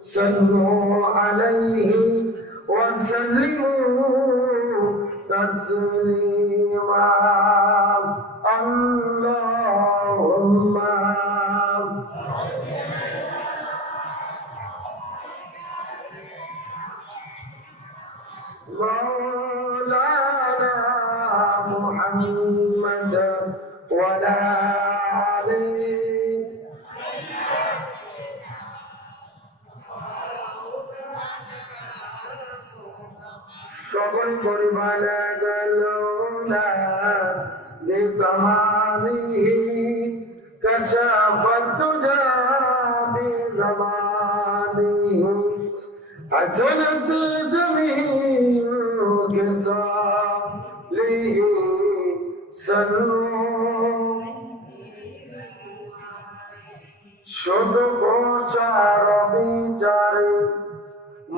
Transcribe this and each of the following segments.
صلوا عليه وسلموا تسليما اللهم مولانا محمد وعلى آله সকল পরিবারে গেল না দিকামালিহি কশাফত জাবি জামানিহি حسنت جميع خصاله صلوا শুধু প্রচার বিচারে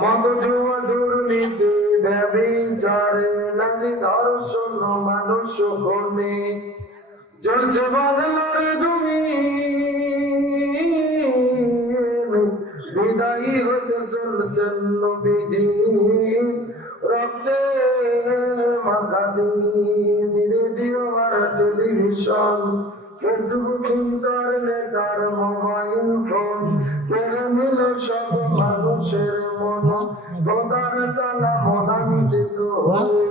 মধুর দুর্নীতি ব্যভিচারে নারী ধর্ষণ মানুষ খুনে চলছে বদলার তুমি বিদায়ী হতে চলছেন নবীজি রক্তে মাখাদি রেডিও আর টেলিভিশন ফেসবুক ইন্টারনেট আর মোবাইল ফোন কেড়ে নিল সব মানুষের মন সদার তালা মনাঞ্চিত হয়ে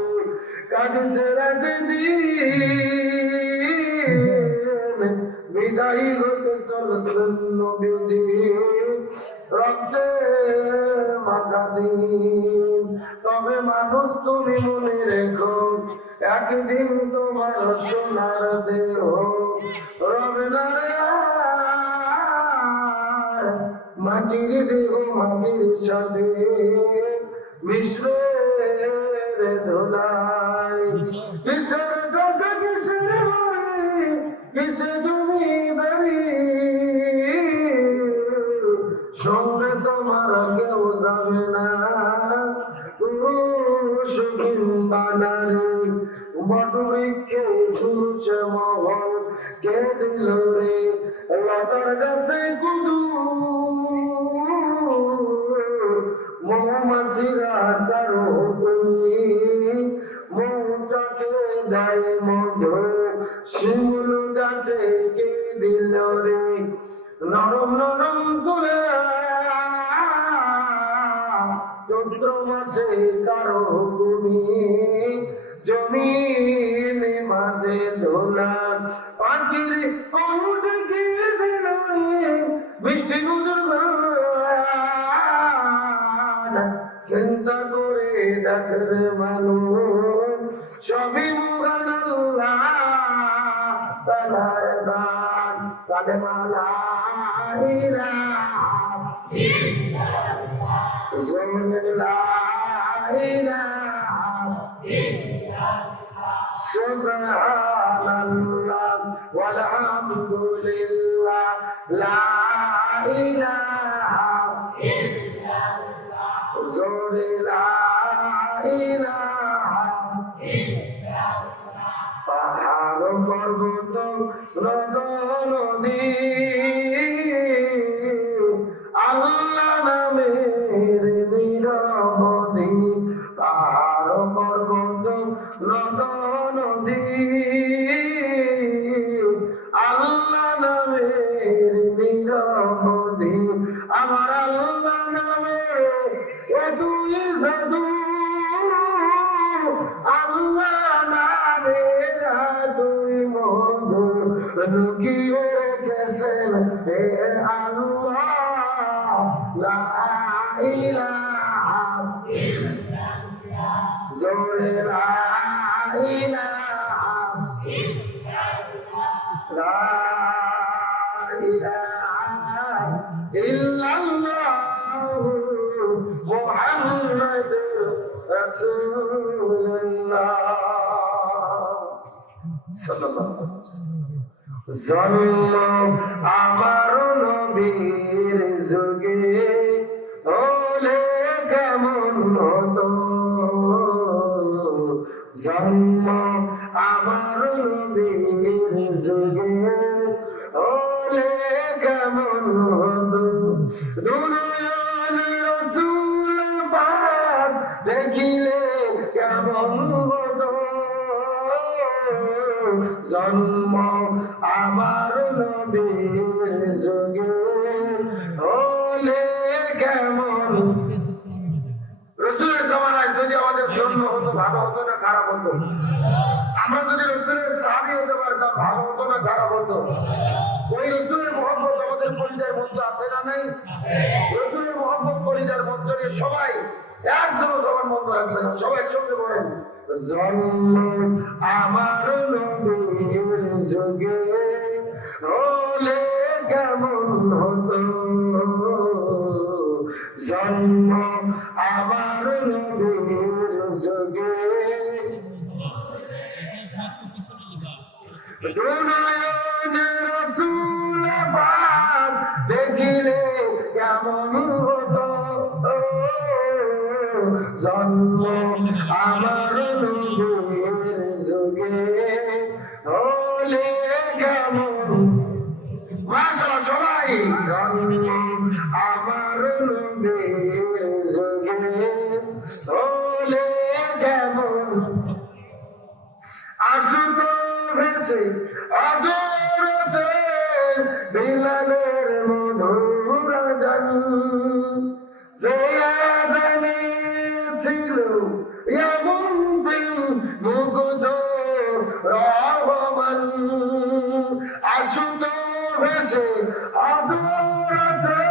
কাজে রাতে দিন বিদায়ী হতে চলছেন নবীজি রক্তে মাখাদিন তবে মানুষ তুমি মনে রেখো একদিন তোমার সোনার দেহ রবে না রে মাটির দেহ মাটির সাথে মিশ্রের ধুলাই কিসের কথা কিসের বাড়ি কিসে তুমি দাঁড়িয়ে সঙ্গে তোমার কেউ যাবে না পুরুষ কিংবা নারী বটবৃক্ষে ঝুলছে মহল কে দিল রে লতার কাছে কুদু মৌমাছিরা কারো তুমি মৌচাকে দেয় মধু শিমুল গাছে কে দিল রে নরম নরম তুলে চৈত্র মাসে কারো ভূমি জমিনে মাঝে ধোলা পাখির ওঠে গিয়ে দিল মিষ্টি মধুর চিন্তা করে দেখরে মানুষ সবই মুগান আল্লাহ তালার দান কাদে মালা Subhanallah walhamdulillah la ilaha illallah zore la ilaha illallah পাহাড় পর্বত নদ নদী আল্লাহ নামের নিরবধি পাহাড় পর্বত নদ নদী আল্লাহ নামের নিরবধি আমার আল্লাহ নামে এ দুই জাদু আল্লাহ নামে দুই মধু লুকিয়ে গেছেন হে আল্লাহ লা ইলাহা ইল্লাল্লাহ জোরে লা ইলাহা ইল্লাল্লাহ লা ইলাহা ইল্লাল্লাহ মুহাম্মাদুর রাসূলুল্লাহ সাল্লাল্লাহু আলাইহি ওয়াসাল্লাম জন্ম আমার নবীর যুগে হলে কেমন হতো জন্ম আমার নবীর যুগে হলে কেমন হতো দুনয়নে রাসূল পাক দেখিলে কেমন হতো জন্ম আমার নবীর যুগে হলে কেমন। রাসূলের জামানায় যদি আমাদের জন্ম হতো ভালো হতো না খারাপ হতো? আমরা যদি রাসূলের সাহাবী হতে পারতাম ভালো হতো না খারাপ হতো? ওই রাসূলের মহব্বত আমাদের পরিচয়ের মধ্যে আছে না নাই? রাসূলের মহব্বত পরিচয়ের মধ্যে নিয়ে সবাই একজনও সবার মন্দ রাখছে না, সবাই সঙ্গে বলেন জন্ম আমার নবীর যুগে হলে কেমন হতো জন্ম আমার নবীর যুগে দুনয়নে রাসূল পাক দেখিলে কেমন হতো জন্ম আমার নবীর যুগে হলে কেমন। মাশাআল্লাহ সবাই জন্ম আমার নবীর যুগে হলে কেমন। আসুক ভেসে আজরতে বিলালের মধুর গান যে আজানে ছিল এমন দিন মুগ্ধ রহমান। আসুক ভেসে আজরতে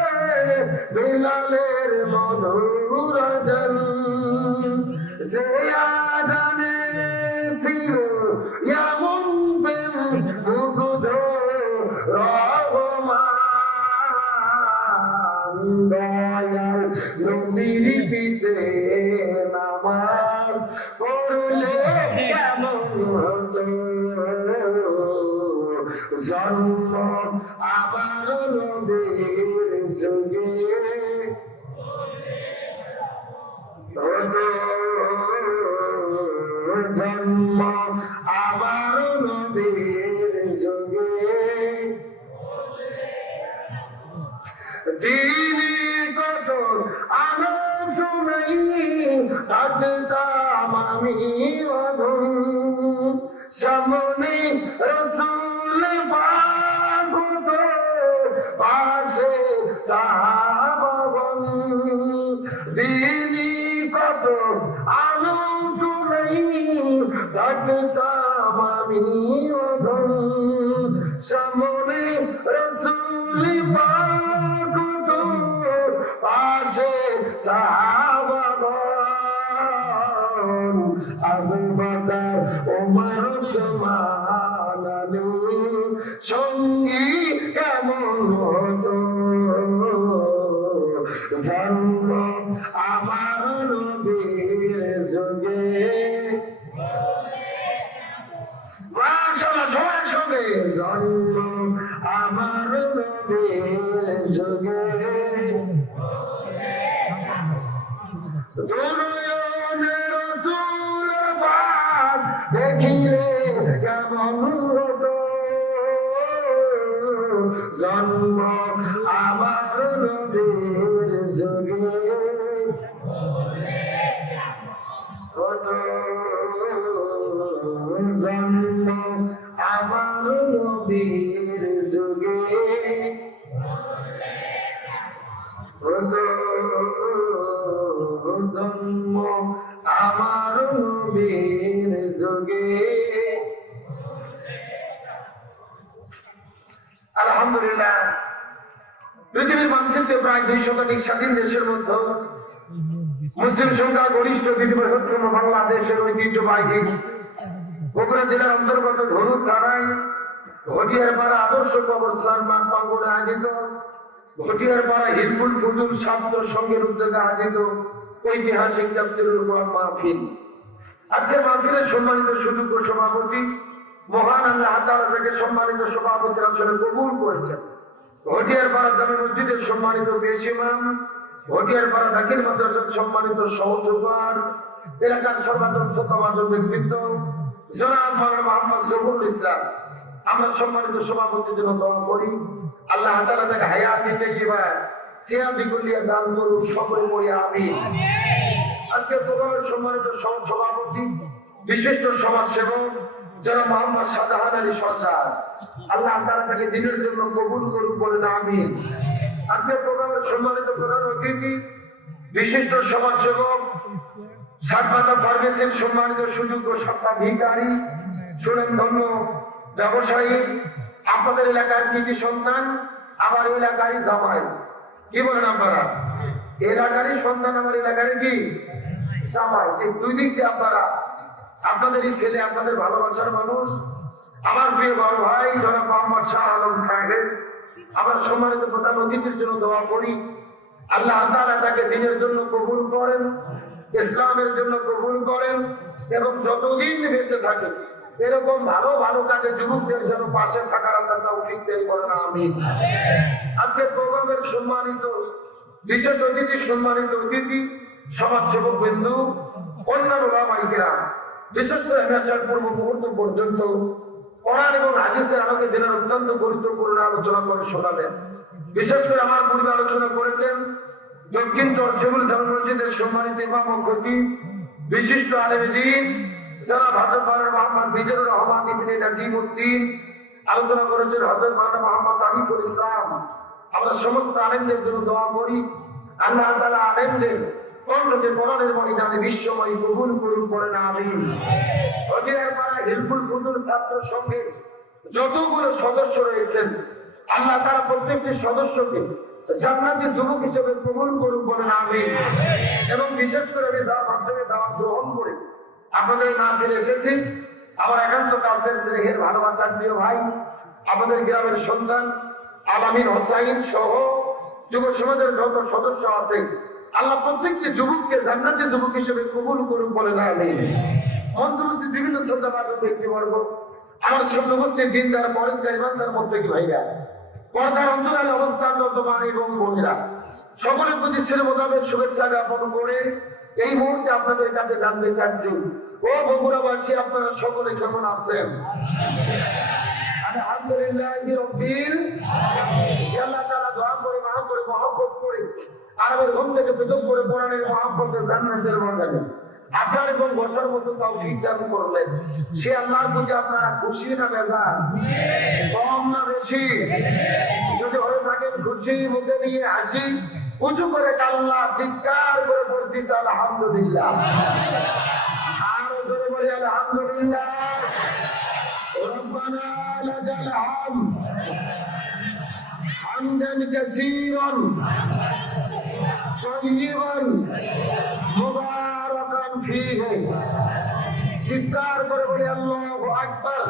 বিলালের মধুর গান যে আজানে ছিল এমন দিন মুগ্ধ রহমান। দয়াল নবীর পিছে নামাজ পড়লে কেমন হতো জন্ম আবার নবীর যুগে হতো জন্ম আবার নবীর যুগে দিনে কত আলোচনাই থাকতাম আমি অধম সামনে রাসূল পাক হতো পাশে সাহাবাগণ দিনে কত আলোচনাই থাকতাম আমি অধম সামনে রাসূল পাক হতো পাশে সাহাবাগণ আবু বকর ওমর ওসমান আলী সঙ্গী কেমন হতো জন্ম আমার নবীর যুগে। মাশাআল্লাহ সবার সঙ্গে জন্ম আমার নবীর যুগে দুনয়নে রাসূল পাক দেখিলে কেমন হতো জন্ম আমার নবীর যুগে হতো জন্ম আমার নবীর যুগে হতো জন্ম আমার নবীর যুগে। আলহামদুলিল্লাহ পৃথিবীর মানচিত্রে প্রায় 2 শতাধিক স্বাধীন দেশের মধ্যে মুসলিম সংখ্যা গরিষ্ঠ পৃথিবীর বাংলাদেশের ঐতিহ্যবাহী বগুড়া জেলার অন্তর্গত ধনুক থানায় ঘটিয়ারপাড়া আদর্শ কবরস্থান মাঠ প্রাঙ্গণে আয়োজিত ঘটিয়ারপাড়া হিলফুল ফুজুল ছাত্র সংঘের উদ্যোগে আয়োজিত ঐতিহাসিক তাফসীরুল কোরআন মাহফিল। আজকের মাহফিলের সম্মানিত সুযোগ্য সভাপতি মহান আল্লাহ তাআলা যাকে সম্মানিত সভাপতির আসনে কবুল করেছেন, ঘটিয়ারপাড়া জামে মসজিদের সম্মানিত পেশ ইমাম, ঘটিয়ারপাড়া দাখিল মাদ্রাসার সম্মানিত সহযোগার, এলাকার সর্বাধিক ব্যক্তিত্ব জনাব মাওলানা মোহাম্মদ জহুরুল ইসলাম, আমরা সম্মানিত সভাপতির জন্য দোয়া করি আল্লাহ তাআলা তাকে হায়াত দিতে সিয়াদি করিয়া দান করুন, সকলে পড়ি আমিন। আজকের প্রোগ্রামের সম্মানিত সভাপতি বিশিষ্ট সমাজসেবক যারা মোহাম্মদ শাহজাহান আলী সরকার, আল্লাহ তাআলা তাকে দিনের জন্য কবুল করুন বলেন আমিন। আজকের প্রোগ্রামের সম্মানিত প্রধান অতিথি বিশিষ্ট সমাজসেবক সাতমাতা ফার্মেসির সম্মানিত সুযোগ্য স্বত্বাধিকারী, সুনামধন্য ব্যবসায়ী, আপনাদের এলাকার কৃতি সন্তান, আমার এলাকারই জামাই, কি বলেন আপনারা? এলাকারই সন্তান, আমার এলাকারই কি জামাই। এই দুই দিক দিয়ে আপনারা, আপনাদেরই ছেলে, আপনাদের ভালোবাসার মানুষ, আমার প্রিয় বড় ভাই জনাব মোহাম্মদ শাহ আলম সাহেব, আমার সম্মানিত প্রধান অতিথির জন্য দোয়া করি আল্লাহ তাআলা তাকে দিনের জন্য কবুল করেন, ইসলামের জন্য কবুল করেন, এবং যতদিন বেঁচে থাকে এরকম ভালো ভালো কাজে যুবকদের যেন পাশে থাকার আল্লাহ তৌফিক দেন বলেন আমিন। আজকে প্রোগ্রামের সম্মানিত বিশেষ অতিথি, সম্মানিত অতিথি, সমাজসেবক বিন্দু, অন্যান্য ওলামায়ে কেরাম, বিশেষ করে মেশার পূর্ব মুহূর্ত পর্যন্ত কোরআন এবং হাদিসের আলোকে দিনের অত্যন্ত গুরুত্বপূর্ণ আলোচনা করে শোনাবেন। বিশেষ করে আমার পূর্বে আলোচনা করেছেন দক্ষিণ চরশিবুল জামে মসজিদের সম্মানিত ইমাম ও খতিব, বিশিষ্ট আলেম দ্বীন জনাব হযরত মাওলানা মুহাম্মদ মিজানুর রহমান ইবনে নাজিমউদ্দিন, আলোচনা করেছেন হযরত মাওলানা মুহাম্মদ আরিফুল ইসলাম। আমরা সমস্ত আলেমদের জন্য দোয়া করি আল্লাহ তাআলা আলেমদের কণ্ঠকে কোরআনের ময়দানে বিশ্বময় কবুল করুন বলেন আমিন। হদিয়ারপাড়া হিলফুল ফুতুল ছাত্র সংঘের যতগুলো সদস্য রয়েছেন আল্লাহ তাআলা প্রত্যেকটি সদস্যকে জান্নাতি যুবক হিসেবে কবুল করুন বলেন আমিন। এবং বিশেষ করে আমি তার মাধ্যমে দাওয়াত গ্রহণ করে আপনাদের নাম ফিরে এসেছি আমার একান্ত কাছের স্নেহের ভালোবাসার প্রিয় ভাই, আমাদের গ্রামের সন্তান আলামিন হোসাইন সহ যুব সমাজের যত সদস্য আছে আল্লাহ প্রত্যেকটি যুবককে জান্নাতি যুবক হিসেবে কবুল করুন বলেন আমিন। মঞ্চবর্তী বিভিন্ন শ্রদ্ধাভাজন ব্যক্তিবর্গ, আমার সামনে উপস্থিত দিনদার পরেশগার ইমানদার মধ্যে কি ভাইরা, পর্দার অন্তরালে অবস্থানরত মা এবং বোনেরা, সকলের প্রতি ছেলে মোতাবেক শুভেচ্ছা জ্ঞাপন করে এই মুহূর্তে আপনাদের কাছে জানতে চাচ্ছি, ও বগুড়াবাসী আপনারা সকলে কেমন আছেন? আলহামদুলিল্লাহ রাব্বিল আলামিন। আল্লাহ তাআলা দোয়া করে, মাফ করে, মহব্বত করে, আরবের ঘুম থেকে পৃথক করে কোরআনের মহব্বতের জান্নাতের ময়দানে আসার এবং বসার মতো তৌফিক দান করলেন। সে আল্লাহর প্রতি আপনারা খুশি না বেজার? কম না বেশি? যদি হয়ে থাকেন খুশি, মুখে নিয়ে হাসি, উঁচু করে আল্লাহ চিৎকার করে পড়তেছে আলহামদুলিল্লাহ। আরো জোরে বলি আলহামদুলিল্লাহ। রব্বানা লাকাল হামদ হামদান কাসীরান তাইয়িবান মুবারাকান ফীহি। চিৎকার করে বলি আল্লাহু আকবার।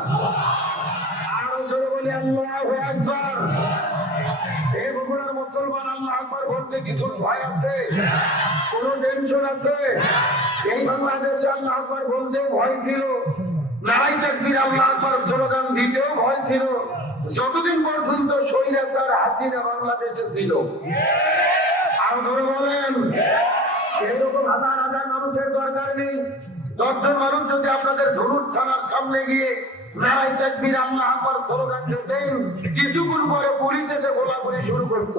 আরো জোরে বলি আল্লাহু আকবার। এই বগুড়ার মুসলমান আল্লাহু আকবার বলতে কি কোনো ভয় আছে? কোনো টেনশন আছে? এই বাংলাদেশে আল্লাহু আকবার বলতে ভয় ছিল, নারায়ে তাকবীর আল্লাহু আকবার স্লোগান দিতেও ভয় ছিল, যতদিন পর্যন্ত স্বৈরাচার হাসিনা বাংলাদেশে ছিল। আরো ধরে বলেন, এইরকম হাজার হাজার মানুষের দরকার নেই। 10 জন মানুষ যদি আপনাদের ধনুর থানার সামনে গিয়ে নারায়ে তাকবীর আল্লাহু আকবার স্লোগান দিতেন, কিছুক্ষণ পরে পুলিশ এসে গোলাগুলি শুরু করত।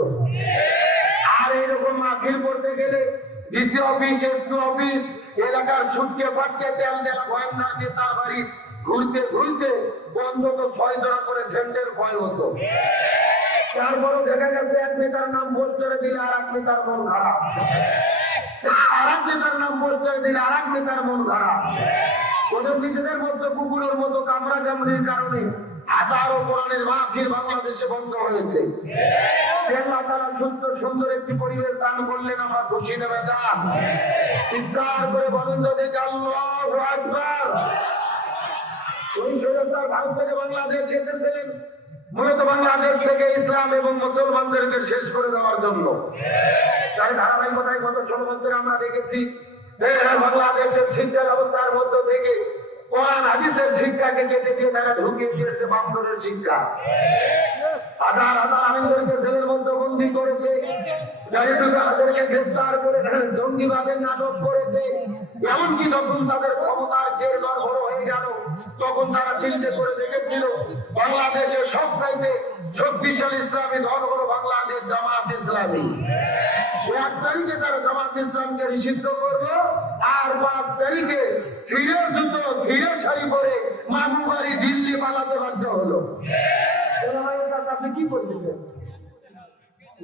আর এইরকম মাহফিল করতে গেলে ডিসি অফিস, এসপি অফিস, এলাকার ছুটকে ফাটকে তেল দেওয়া গোয়েন্দার নেতার বাড়ি ঘুরতে ঘুরতে অন্তত 6 জোড়া করে স্যান্ডেল ক্ষয় হতো। তারপরও দেখা গেছে এক নেতার নাম পোস্টারে দিলে আর এক নেতার মন খারাপ, আর এক নেতার নাম পোস্টারে দিলে আর এক নেতার মন খারাপ। ওদের নিজেদের মধ্যে কুকুরের মতো কামড়া কামড়ির কারণে হাজারো কোরআনের মাহফিল বাংলাদেশে বন্ধ হয়েছে। আল্লাহ তাআলা সুস্থ সুন্দর একটি পরিবেশ দান করলেন, আমরা খুশি নেমে যান। চিৎকার করে বলেন যদি আল্লাহু আকবার। ওই সরকার ভারত থেকে বাংলাদেশ এসেছিলেন মূলত বাংলাদেশ থেকে ইসলাম এবং মুসলমানদেরকে শেষ করে দেওয়ার জন্য। তাই ধারাবাহিকতায় গত 16 বছরে আমরা দেখেছি বাংলাদেশের শিক্ষা ব্যবস্থার মধ্য থেকে কোরআন হাদিসের শিক্ষাকে কেটে দিয়ে তারা ঢুকিয়ে দিয়েছে বামদলের শিক্ষা। হাজার হাজার আলেমদেরকে জেলের মধ্যে বন্দী করেছে, তাদেরকে গ্রেফতার করে জঙ্গিবাদের নাটক করেছে। এমনকি যখন তাদের ক্ষমতার জের বড় হয়ে গেল তখন তারা চিন্তা করে দেখেছিল বাংলাদেশের সব চাইতে শক্তিশালী ইসলামী দল হলো বাংলাদেশ জামাত ইসলামী। 1 তারিখে তারা জামাত ইসলামকে নিষিদ্ধ করলো, আর 5 তারিখে ছিঁড়ে জুতো ছিঁড়ে শাড়ি পরে মামু বাড়ি দিল্লি পালাতে বাধ্য হলো। আপনি কি করতেছেন?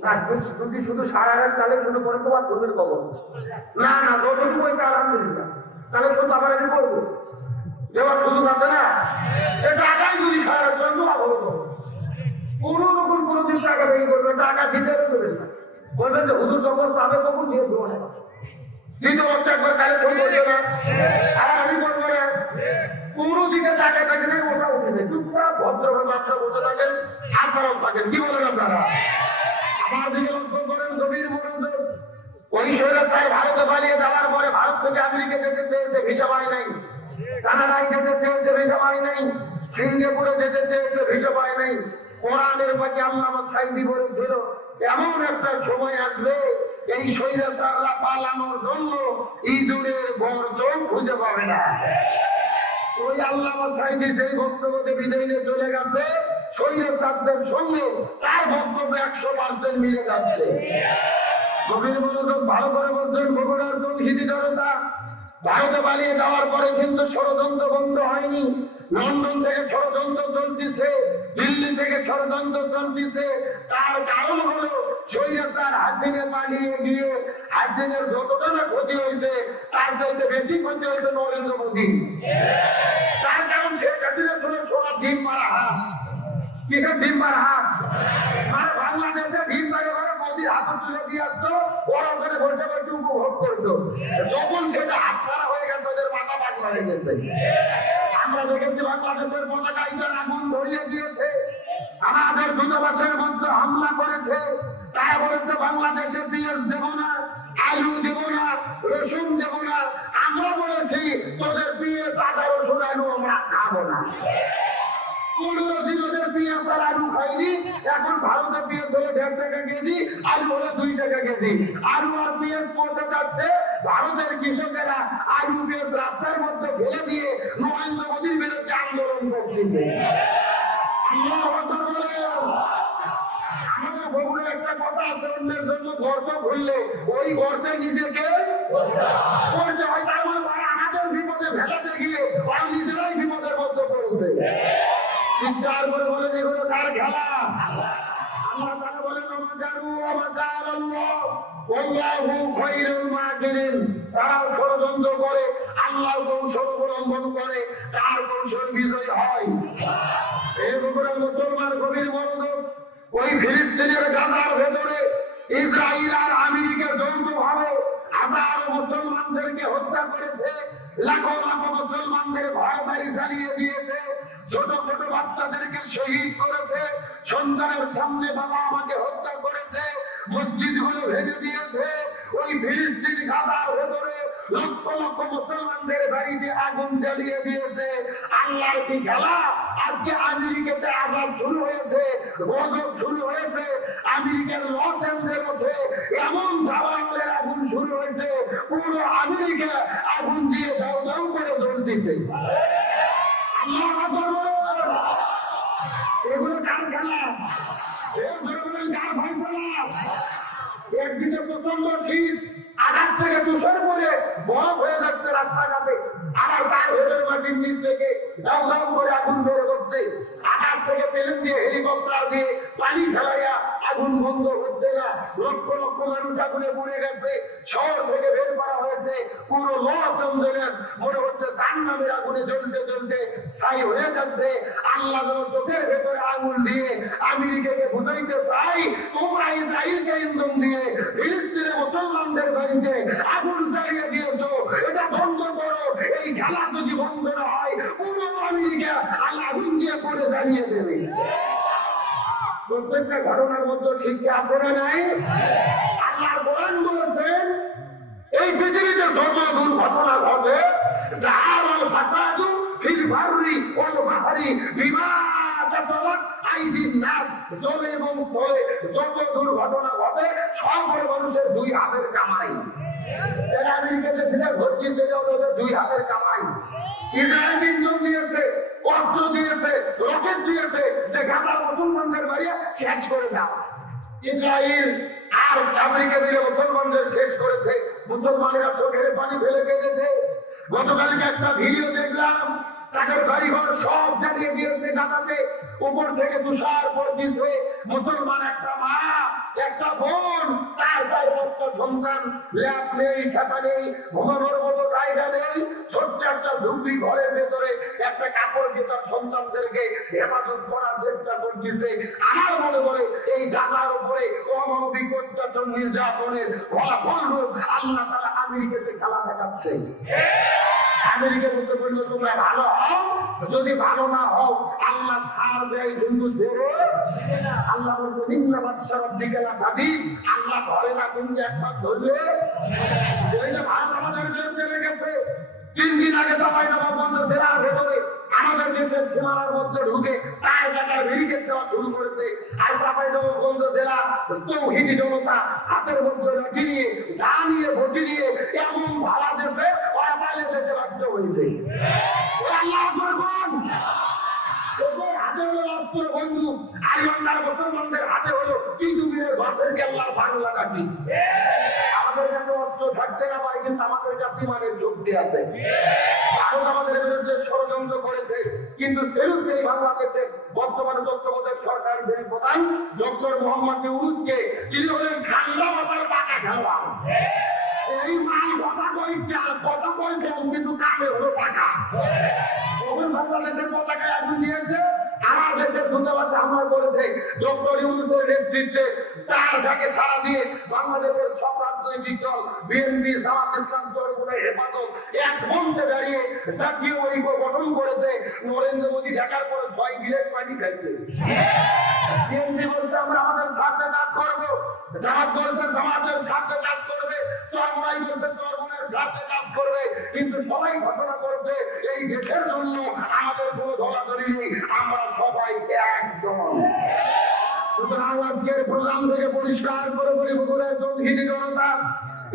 না যদি শুধু সারা রাত তাহলে শুধু করে তোমার ধর্মের খবর না, না যতটুকু হয়েছে আলহামদুলিল্লাহ, তাহলে শুধু আবার আমি করবো দেওয়ার সুযোগ আছে না। এটা টাকাই যদি সারা রাত করেন তোমার ভালো করবো, কোন রকম কোনোদিন টাকা ভেঙে করবে, টাকা দিতে দেবেন না, বলবেন যে হুজুর যখন পাবে তখন দিয়ে দেবো না, দিতে হচ্ছে একবার কালেকশন করবে না, আর আমি করবো না। কোনো দিকে টাকা থাকে না, ওটা উঠে নেই, চুপচাপ ভদ্রভাবে মাত্রা বসে থাকেন, সাধারণ থাকেন। কি বলেন আপনারা? আমার দিকে লক্ষ্য করেন, গভীর মনোযোগ। ওই স্বৈরাচার ভারতে পালিয়ে যাওয়ার পরে ভারত থেকে আমেরিকা যেতে চেয়েছে, ভিসা পায় নাই। কানাডায় যেতে চেয়েছে, ভিসা পায় নাই। সিঙ্গাপুরে যেতে চেয়েছে, ভিসা পায় নাই। কোরআনের পাখি আল্লামা সাঈদী বলেছিল, এমন একটা সময় আসবে এই স্বৈরাচাররা পালানোর জন্য ইঁদুরের গর্জন খুঁজে পাবে না। ওই আল্লামা সাঈদী যেই বক্তব্যে বিদায় নিয়ে চলে গেছে, স্বৈরাচারদের সঙ্গে তার বক্তব্য 100% মিলে যাচ্ছে। গভীর মনোযোগ, ভালো করে বলছেন। বগুড়ার তৌহিদি জনতা ভারতে পালিয়ে যাওয়ার পরে কিন্তু ষড়যন্ত্র বন্ধ হয়নি। লন্ডন থেকে ষড়যন্ত্র চলতেছে, দিল্লি থেকে ষড়যন্ত্র চলতেছে। তার কারণ হলো স্বৈরাচার হাসিনা পালিয়ে গিয়ে হাসিনের যতটা না ক্ষতি হয়েছে, তার চাইতে বেশি ক্ষতি হয়েছে নরেন্দ্র মোদী। তার কারণ শেখ হাসিনা ছিল সোনার ডিম মারা হাঁস। কিসের ডিম মারা হাঁস? মানে বাংলাদেশে ডিম মারে মোদীর হাতে তুলে দিয়ে আসতো, ওরা ওখানে বসে বসে উপভোগ করতো। যখন সেটা হাতছাড়া হয়ে গেছে, ওদের মাথা পাগলা হয়ে গেছে। আমরা দেখেছি বাংলাদেশের পতাকায় আগুন ধরিয়ে দিয়েছে, আমাদের দূতাবাসের মধ্যে হামলা করেছে। তারা বলেছে বাংলাদেশে পেঁয়াজ দেব না, আলু দেব না, রসুন দেব না। আমরা বলেছি তোদের পেঁয়াজ, আদা, রসুন, আলু আমরা খাবো না। 15 দিন ওদের পেঁয়াজ আর আলু খাইনি। এখন ভারতে পেঁয়াজ হলো 1.5 টাকা কেজি, আলু হলো 2 টাকা কেজি। আলু আর পেঁয়াজ পড়তে যাচ্ছে, ভারতের কৃষকেরা আলু পেঁয়াজ রাস্তার মধ্যে ফেলে দিয়ে নরেন্দ্র মোদীর বিরুদ্ধে আন্দোলন করতেছে। আমাদের বগুড়ে একটা কথা আছে, অন্যের জন্য গর্ত খুললে ওই গর্তে নিজেকে করতে হয়। তার মানে আমাদের বিপদে ফেলাতে গিয়ে ওরা নিজেরাই বিপদের মধ্যে পড়েছে। চিৎকার করে বলেন, এগুলো কার খেলা? আল্লাহ তাআলা বলেন, তারাও ষড়যন্ত্র করে, আল্লাহর কৌশল অবলম্বন করে, তার কৌশল বিজয় হয়। এই বগুড়া মুসলমান গভীর মনোযোগ। ওই ফিলিস্তিনের গাজার ভেতরে ইসরায়েল আর আমেরিকা যৌথভাবে হাজারো মুসলমানদেরকে হত্যা করেছে, লাখো লাখো মুসলমানদের ভয় বাড়ি চালিয়ে দিয়েছে, ছোট ছোট বাচ্চাদেরকে শহীদ করেছে, সন্তানের সামনে বাবা আমাকে হত্যা করেছে, মসজিদ গুলো ভেঙে দিয়েছে। ওই ফিলিস্তিন গাজার ভেতরে লক্ষ লক্ষ মুসলমানদের বাড়িতে আগুন জ্বালিয়ে দিয়েছে। আল্লাহর কি খেলা? আজকে আমেরিকাতে আজাব শুরু হয়েছে, গজব শুরু হয়েছে। আমেরিকার লস অ্যাঞ্জেলেসে এমন দাবানলের আগুন শুরু হয়েছে, পুরো আমেরিকা আগুন দিয়ে দাও দাও করে জ্বলতেছে। এগুলো কার খেলা? কার ফয়সালা? একদিকে প্রচন্ড শীত, আঘাত থেকে তুষার পরে বরফ হয়ে যাচ্ছে রাস্তাঘাটে, আবার তার ভেতর মাটির নিচ থেকে দাও দাও করে আগুন বের হচ্ছে। আকাশ থেকে প্লেন দিয়ে, হেলিকপ্টার দিয়ে পানি ফেলাইয়া আগুন বন্ধ হচ্ছে না। লক্ষ লক্ষ মানুষ আগুনে পুড়ে গেছে, শহর থেকে বের করা হয়েছে। পুরো লস অ্যাঞ্জেলেস মনে হচ্ছে জাহান্নামের আগুনে জ্বলতে জ্বলতে ছাই হয়ে যাচ্ছে। আল্লাহ চোখের ভেতরে আঙুল দিয়ে আমেরিকাকে বুঝাইতে চাই, তোমরা ইসরায়েলকে ইন্ধন দিয়ে ফিলিস্তিনের মুসলমানদের বাড়িতে আগুন জ্বালিয়ে দিয়েছো, এটা বন্ধ করো। এই খেলা যদি বন্ধ না হয়, পুরো আমেরিকা আল্লাহ আগুন দিয়ে পুড়ে জ্বালিয়ে দেবে। প্রত্যেকটা ঘটনার মধ্যে শিক্ষা আছে না নাই? আল্লাহ কোরআন বলেছেন, এই পৃথিবীতে যত দুর্ঘটনা ঘটে, জাহারাল ফাসাদু ফিল বাররি ওয়াল বাহরি বিমা কাসাবাত আইদিন নাস, জলে এবং স্থলে যত দুর্ঘটনা ঘটে সব মানুষের 2 হাতের কামাই। যারা আমেরিকাতে সেটা ঘটছে, সেটা ওদের 2 হাতের কামাই। ইসরায়েল ইন্ধন দিয়েছে, অস্ত্র দিয়েছে, রকেট দিয়েছে, যে গাজার মুসলমানদের বাড়িয়ে শেষ করে দাও। ইসরায়েল আর আমেরিকা দিয়ে মুসলমানদের শেষ করেছে, মুসলমানেরা চোখের পানি ফেলে কেঁদেছে। গতকালকে একটা ভিডিও দেখলাম, তাদের বাড়িঘর সব জ্বালিয়ে দিয়েছে গাজাতে, উপর থেকে তুষার পড়তেছে। মুসলমান একটা মা, একটা বোন, তার 4-5টা সন্তান, ল্যাপ নেই, খাতা নেই, ঘুমানোর মতো জায়গা নেই, ছোট্ট একটা ঝুপড়ি ঘরের ভেতরে একটা কাপড় দিয়ে তার সন্তানদেরকে হেফাজত করার চেষ্টা করতেছে। আমার মনে করে এই গাজার উপরে অমানবিক অত্যাচার নির্যাতনের ফলাফল আল্লাহ তাআলা আমেরিকাতে খেলা দেখাচ্ছে। আমেরিকা বলতে বললো তোমরা ভালো হও, যদি ভালো না হও আল্লাহ ছাড় দেয়, কিন্তু ছেড়ে আল্লাহ বলতে নিম্ন বাদশার দিকে না ভাবি, আল্লাহ ধরে না, কিন্তু একবার ধরলে ভারত আমাদের বিরুদ্ধে লেগেছে। 3 দিন আগে সবাই নবাব বন্ধ জেলার ভেতরে আমাদের দেশের সীমানার মধ্যে ঢুকে তার জায়গায় ব্যারিকেড দেওয়া শুরু করেছে। আর সবাই নবাব বন্ধ জেলা তৌহিদি জনতা হাতের মধ্যে লাঠি নিয়ে, যা নিয়ে, ভোটি নিয়ে এমন ভাড়া দেশে ওরা পালিয়ে যেতে বাধ্য হয়েছে। আল্লাহ করবেন হাতে হলো অস্ত্র বন্দুক, আর ইমানদার মুসলমানদের হাতে হলো চিজুবিরের বাসের কেল্লার বাংলা কাঠি। আমাদের কাছে অস্ত্র থাকতে না পারে, কিন্তু আমাদের কাছে ইমানের শক্তি আছে। ভারত আমাদের বিরুদ্ধে ষড়যন্ত্র করেছে, কিন্তু সেরূপ এই বাংলাদেশের বর্তমানে তত্ত্বাবধায়ক সরকারের যিনি প্রধান ডক্টর মোহাম্মদ ইউনূসকে, যিনি হলেন ঠান্ডা মাথার পাকা খেলোয়াড়। এই মাল কথা কই কিন্তু কামে হলো পাকা। বাংলাদেশের পতাকায় আগুন দিয়েছে, আমার দেশের দূতাবাসে হামলা করেছে। ডক্টর ইউনূসের নেতৃত্বে তার ডাকে সাড়া দিয়ে বাংলাদেশের সব রাজনৈতিক দল, বিএনপি, জামাত ইসলাম, জনগণের হেফাজত এক মঞ্চে দাঁড়িয়ে জাতীয় ঐক্য গঠন করেছে। নরেন্দ্র মোদী ঢাকার পরে 6 গিলের পানি খাইছে। বিএনপি বলছে আমরা আমাদের স্বার্থে কাজ করবো, জামাত বলছে জামাতের স্বার্থে কাজ করবে, চরমনাই বলছে চরমনের স্বার্থে কাজ করবে, কিন্তু সবাই ঘটনা করছে এই দেশের জন্য আমাদের কোনো দলাদলি নেই, আমরা সবাই একজন। সুতরাং আজকের প্রোগ্রাম থেকে পরিষ্কার করে বলি, বগুড়ার তৌহিদি জনতা,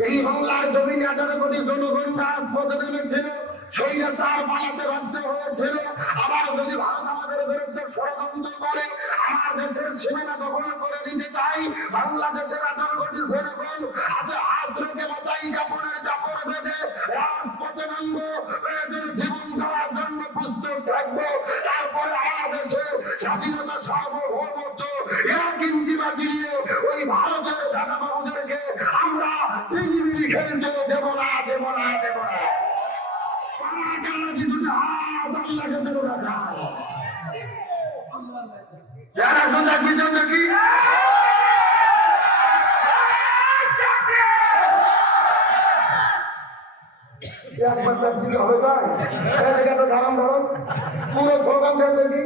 এই বাংলার জমিনে 18 কোটি জনগণ রাজপথে নেমেছিল, স্বৈরাচার পালাতে বাধ্য হয়েছিল। আবার যদি ভারত আমাদের বিরুদ্ধে ষড়যন্ত্র করে, আমার দেশের সীমানা দখল করে নিতে চাই, বাংলাদেশের 18 কোটি জনগণ হাতে হাত রেখে মাথায় কাপড়ের কাপড় বেঁধে রাজপথে নামবো, জীবন দেওয়ার জন্য প্রস্তুত থাকবো। তারপরে আমার দেশের স্বাধীনতা সার্বভৌমত্ব 1 ইঞ্চি মাটি নিয়ে ওই ভারতের দাদা বাবুদেরকে আমরা সিজিবিলি খেলতে দেব না, দেব না, দেব না। যারা সন্ধ্যা কি জন্য কি হবে ধরন ধরন পুরো স্লোগান দেন দেখি।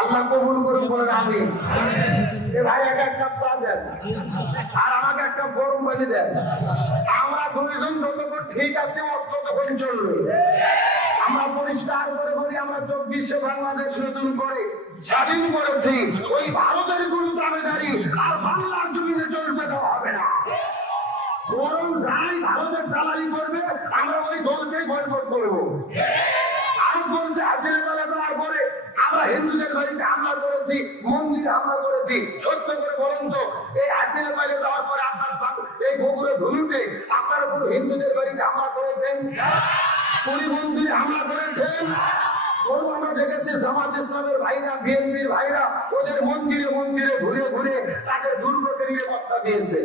আল্লাহ কবুল করুন বলেন আমি। ভাই এক কাপ চা দেন আর আমাকে একটা গরম পানি দেন। আমরা 2 জন যতক্ষণ ঠিক আছে ততক্ষণ চলবে। আমরা পরিষ্কার করে বলি, আমরা 24শে বাংলাদেশ নতুন করে স্বাধীন করেছি। ওই ভারতের কোনো দাবিদারি আর বাংলার জমিনে চলতে দেওয়া হবে না। বরং যাই ভারতের দালালি করবে আমরা ওই দলকেই বয়কট করবো। ভারত বলছে হাসিনা পালা দেওয়ার পরে আমরা হিন্দুদের বাড়িতে হামলা করেছি, মন্দিরে হামলা করেছি। সত্য করে বলেন তো, এই হাসিনা পালা দেওয়ার পরে আপনারা এই বগুড়া ধুলুতে আপনারা কোনো হিন্দুদের বাড়িতে হামলা করেছেন? কোন মন্দিরে হামলা করেছেন? আমরা দেখেছি জামাত ইসলামের ভাইরা, বিএনপির ভাইরা ওদের মন্দিরে মন্দিরে ঘুরে ঘুরে তাদের দুর্গকে নিরাপত্তা দিয়েছে।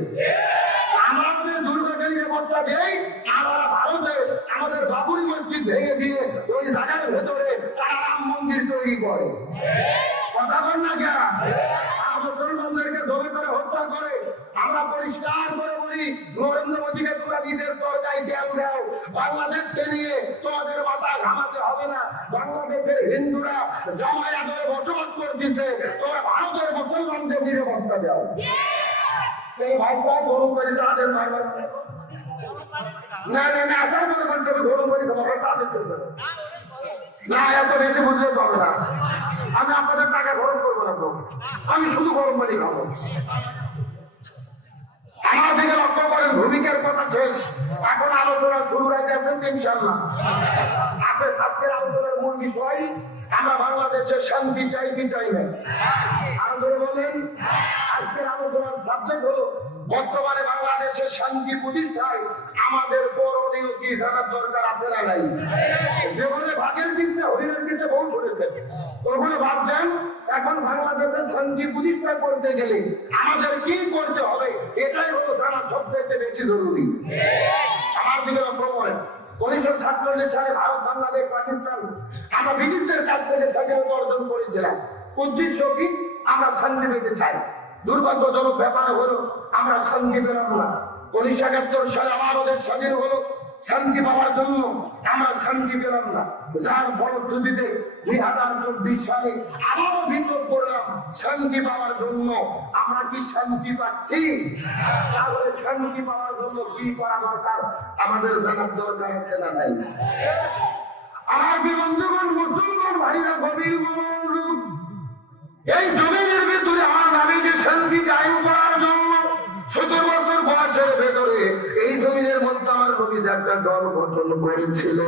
আমাদের দুর্গকে নিরাপত্তা দেয়, আমরা ভারতে আমাদের বাবুরি মসজিদ ভেঙে দিয়ে ওই জায়গার ভেতরে তারা রাম মন্দির তৈরি করে। কথা বল না কেন? মুসলমানদেরকে ধরে করে হত্যা করে। আমরা পরিষ্কার করে বলি, নরেন্দ্র মোদীকে তোমরা নিজের সরকারি জ্ঞান দাও, বাংলাদেশকে নিয়ে তোমাদের মাথা ঘামাতে হবে না। বাংলাদেশের হিন্দুরা জামায়া ধরে বসবাস করতেছে, তোমরা ভারতের মুসলমানদের নিরাপত্তা দাও। এই ভাইরা গরম করে চাঁদের মারবার না না না, আসার মনে করছে গরম করে তোমাকে চাঁদের চলবে না, এত বেশি বুঝতে পারবে না। আমি শুধু গরম পানি খাবো। আমার দিকে লক্ষ্য করেন, ভূমিকার কথা শেষ, এখন আলোচনা শুরু রাখতেছেন ইনশাআল্লাহ। আসলে আজকের আলোচনার মূল বিষয়, আমরা বাংলাদেশের শান্তি চাই কি চাই না? আরো ধরে বলেন, আজকের আলোচনার সাবজেক্ট হলো বর্তমানে বাংলাদেশের শান্তি প্রতিষ্ঠায় আমাদের করণীয় কি জানার দরকার আছে না নাই? যেভাবে ভাগের কিনছে হরিণের কিনছে বহু শুনেছেন, ওগুলো ভাবছেন এখন বাংলাদেশের শান্তি প্রতিষ্ঠা করতে গেলে আমাদের কি করতে হবে, এটাই হলো জানা সবচেয়ে বেশি জরুরি। আমার দিকে লক্ষ্য করেন, 1947 সালে ভারত, বাংলাদেশ, পাকিস্তান আমরা ব্রিটিশদের কাছ থেকে স্বাধীনতা অর্জন করেছিলাম। উদ্দেশ্য কি? আমরা শান্তি পেতে চাই। দুর্ভাগ্যজনক ব্যাপার হলো আমরা শান্তি পেলাম না। 1971 সালে আমার দেশ স্বাধীন হলো, শান্তি পাওয়ার জন্য আমরা শান্তি পেলাম না। যার ফলশ্রুতিতে 2024 সালে আবারও ভিতর করলাম শান্তি পাওয়ার জন্য। আমরা কি শান্তি পাচ্ছি? তাহলে শান্তি পাওয়ার জন্য কি করা দরকার আমাদের জানার দরকার আছে না নাই? আমার বন্ধুগণ, মুসলমান ভাইরা, গভীর মনোযোগ। এই জমিনের ভেতরে আমার নবীর শান্তি কায়েম করার জন্য 17 বছর বয়সের ভেতরে এই জমিনের মধ্যে আমার নবী একটা দল গঠন করেছিল।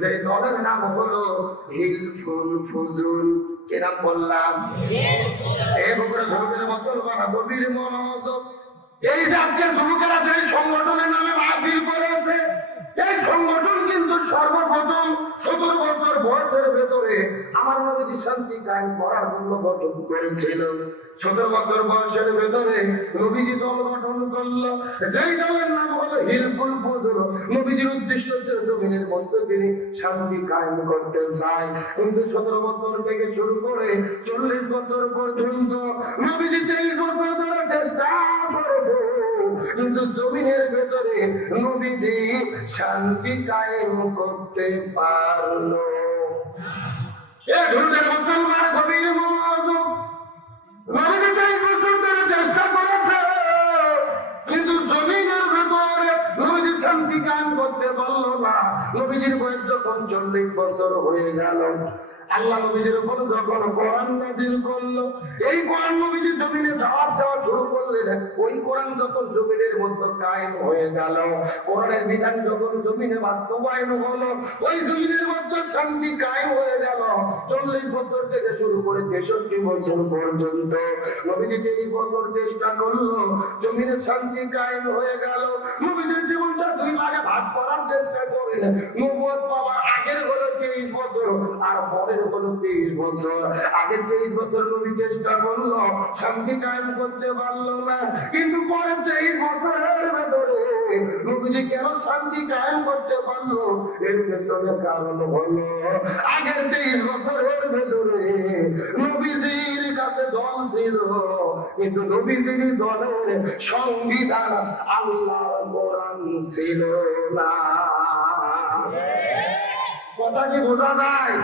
যে দলের নাম হলো হিলফুল ফুজুল। কি নাম বললাম? এই বগুড়া ধর্মের মুসলমান, গভীর মনোযোগ। এই যে আজকে যুবকেরা যে সংগঠনের নামে মাহফিল করেছে, এই সংগঠন কিন্তু সর্বপ্রথম 17 বছর বয়সের ভেতরে আমার নবী শান্তি কায়েম করার জন্য গঠন করেছিল। 17 বছর বয়সের ভেতরে নবীজি দল গঠন করলো, যেই দলের নাম হলো হিলফুল ফুজুল। নবীজির উদ্দেশ্য হচ্ছে জমিনের মধ্যে তিনি শান্তি কায়েম করতে চায়। কিন্তু 17 বছর থেকে শুরু করে 40 বছর পর্যন্ত নবীজি 23 বছর ধরে চেষ্টা করেছে, কিন্তু জমিনের ভেতরে নবীজি শান্তি কায়েম করতে পারলো। এ ধর্মের মুসলমান, গভীর মনোযোগ। নবীজি 23 বছর ধরে চেষ্টা করেছে, কিন্তু জমিনের ভেতরে নবীজি শান্তি কায়েম করতে পারলো না। নবীজির বয়স যখন 40 বছর হয়ে গেল, আল্লাহ নবীজির উপর যখন কোরআন নাযিল করলো, এই কোরআন নবীজি জমিনে দাওয়াত দেওয়া শুরু করলেন। ওই কোরআন যখন জমিনের মধ্যে কায়েম হয়ে গেল, কোরআনের বিধান যখন জমিনে বাস্তবায়ন হলো, ওই জমিনের মধ্যে শান্তি কায়েম হয়ে গেল। 40 বছর থেকে শুরু করে 63 বছর পর্যন্ত নবীজি 23 বছর চেষ্টা করলো, জমিনে শান্তি কায়েম হয়ে গেল। নবীজির জীবনটা 2 ভাগে ভাগ করার চেষ্টা করেন। নবুয়ত পাওয়ার আগের হলো 23 বছর, আর পরের হলো 23 বছর। আগের 23 বছর নবী চেষ্টা করলো, শান্তি কায়েম করতে পারলো না। কিন্তু পরের 23 বছরের ভেতরে নবীজি কেন শান্তি কায়েম করতে পারলো? এর পেছনে কারণ হলো আগের 23 বছরের ভেতরে নবীজির কাছে দল ছিল, কিন্তু নবীজির দলের সংবিধান আল্লাহর কোরআন ছিল না। কথা কি বোঝা যায়?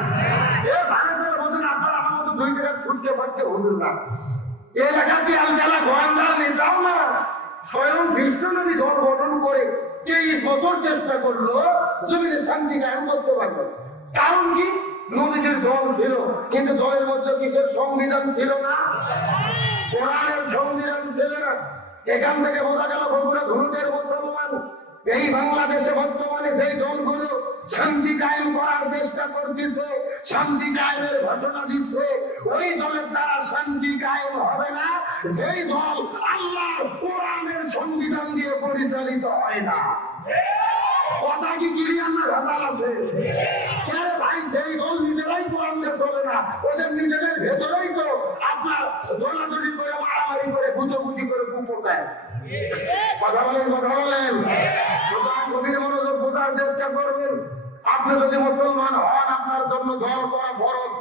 এ ভারতের বোঝেন, আপনার আমার মতো 2 জায়গায় ছুটতে পারতে হলো না। এলাকাতে আলগালা গোয়ান্দার নেতাও না, স্বয়ং বিশ্বনবী দল গঠন করে 23 বছর চেষ্টা করলো, জমিনে শান্তি কায়েম করতে পারলো। কারণ কি? নবীজির দল ছিল, কিন্তু দলের মধ্যে কিসের সংবিধান ছিল না? কোরআনের সংবিধান ছিল না। এখান থেকে বোঝা গেল বগুড়া ধুরুটের মুসলমান, এই বাংলাদেশে বর্তমানে যেই দলগুলো শান্তি কায়েম করার চেষ্টা করতেছে, শান্তি কায়েমের ঘোষণা দিচ্ছে, ওই দলের দ্বারা শান্তি কায়েম হবে না। সেই দল আল্লাহর কোরআনের সংবিধান দিয়ে পরিচালিত হয় না। কথা কি ক্লিয়ার না? ভেজাল আছে? ভাই, সেই দল নিজেরাই কোরআন দিয়ে চলে না, ওদের নিজেদের ভেতরেই তো আপনার দৌড়াদৌড়ি করে, মারামারি করে, গুজোগুজি করে কুকুর দেয়। কথা বলেন, কথা বলেন। গভীর মনোযোগ বোঝার চেষ্টা করবেন। আপনি যদি মুসলমান হন, আপনার জন্য দল করা ফরজ,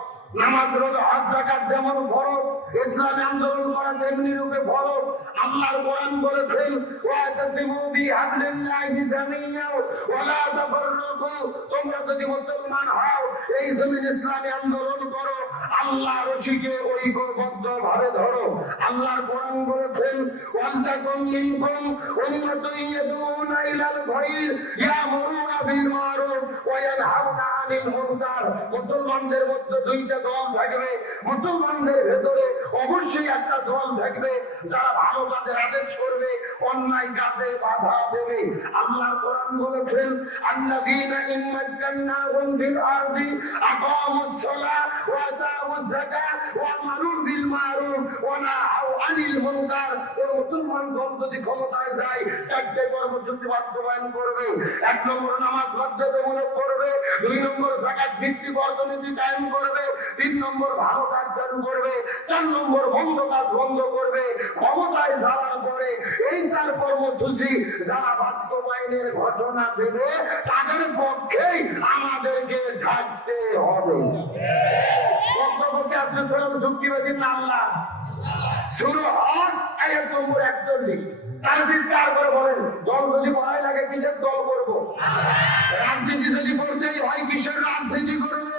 নামাজ রোজা হজ যাকাত যেমন ফরজ, ইসলামী আন্দোলন করা তেমনি রূপে ফরজ। আল্লাহর কোরআন বলেছেন, ওয়াতাসিমু বিহাবলিল্লাহি জামিআন ওয়া লা তাফাররাকু। তোমরা যদি মুসলমান হও, এই জমিন ইসলামী আন্দোলন করো, আল্লাহর রশিকে ঐক্যবদ্ধভাবে ধরো। আল্লাহর কোরআন বলেছেন, ওয়ালতাকুম মিনকুম উম্মাতুন ইয়াদউনা ইলাল খায়র ইয়ামুরুনা বিল মারুফ ওয়া ইয়ানহাউনা আনিল মুনকার। মুসলমানদের মধ্যে 2টা দল থাকবে, মুসলমানদের ভেতরে অবশ্যই একটা দল থাকবে যারা ভালো কাজের আদেশ করবে, অন্যায় কাজে বাধা দেবে। আল্লাহ কোরআন বলেছেন, আল্লাযীনা ইন মাক্কান্নাহুম ফিল আরদি আকামুস সালাহ ওয়া আতাউজ যাকাত ওয়া আমারু বিল মারুফ ওয়া নাহাউ আনিল মুনকার। ওই মুসলমান দল যদি ক্ষমতায় যায়, চারটি কর্মসূচি বাস্তবায়ন করবে। 1 নম্বর নামাজ বাধ্যতামূলক করবে, 2 নম্বর যাকাত ভিত্তিক অর্থনীতি কায়েম করবে, 3 নম্বর ভালো কাজ চালু করবে, 4 নম্বর মন্দ কাজ বন্ধ করবে। ক্ষমতায় যাওয়ার পরে এই 4 কর্মসূচি যারা বাস্তবায়নের ঘোষণা দেবে, তাদের পক্ষেই আমাদেরকে থাকতে হবে। বক্তব্যকে আপনি শোনাব যুক্তিবাদী না আল্লাহ? শুরু হয় আয়াত নম্বর 41। তার চিৎকার করে বলেন, দল যদি বড়াই লাগে কিসের দল করবো? রাজনীতি যদি করতেই হয় কিসের রাজনীতি করবো?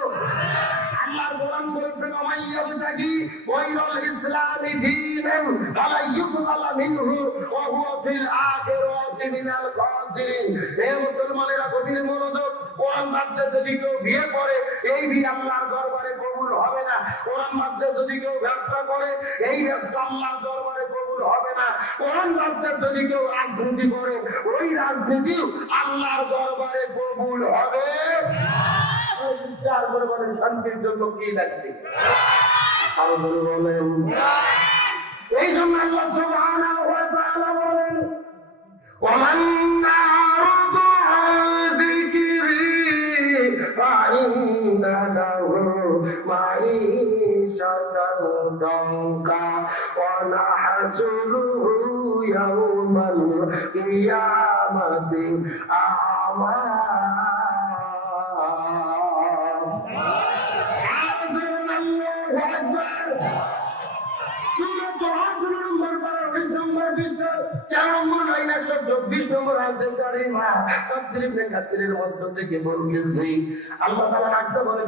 আল্লাহর কোরআন বলেছেন, ওমাইয়াবতাগি গায়রাল ইসলামি দীনান ফালা ইউকবালা মিনহু ওয়া হুয়া ফিল আখিরাতি মিনাল খাসিরিন। হে মুসলমানেরা, গভীর মনোযোগ। কোরআন মানতে যদি কেউ বিয়ে করে, এই বিয়ে আল্লাহর দরবারে কবুল হবে না। কোরআন মানতে যদি কেউ ব্যবসা করে, এই ব্যবসা আল্লাহর দরবারে কবুল হবে না। কোরআন মানতে যদি কেউ রাজনীতি করে, ওই রাজনীতি আল্লাহর দরবারে কবুল হবে না। শান্তির জন্য কি লাগবে? আরো বলেন। এই জন্য আল্লাহ সুবহানাহু ওয়া তাআলা বলেন, ওমান আ'রাদা আন যিকরি ফাইন্না লাহু মাঈশাতান দানকা ওয়া নাহশুরুহু ইয়াওমাল কিয়ামাতি আ'মা।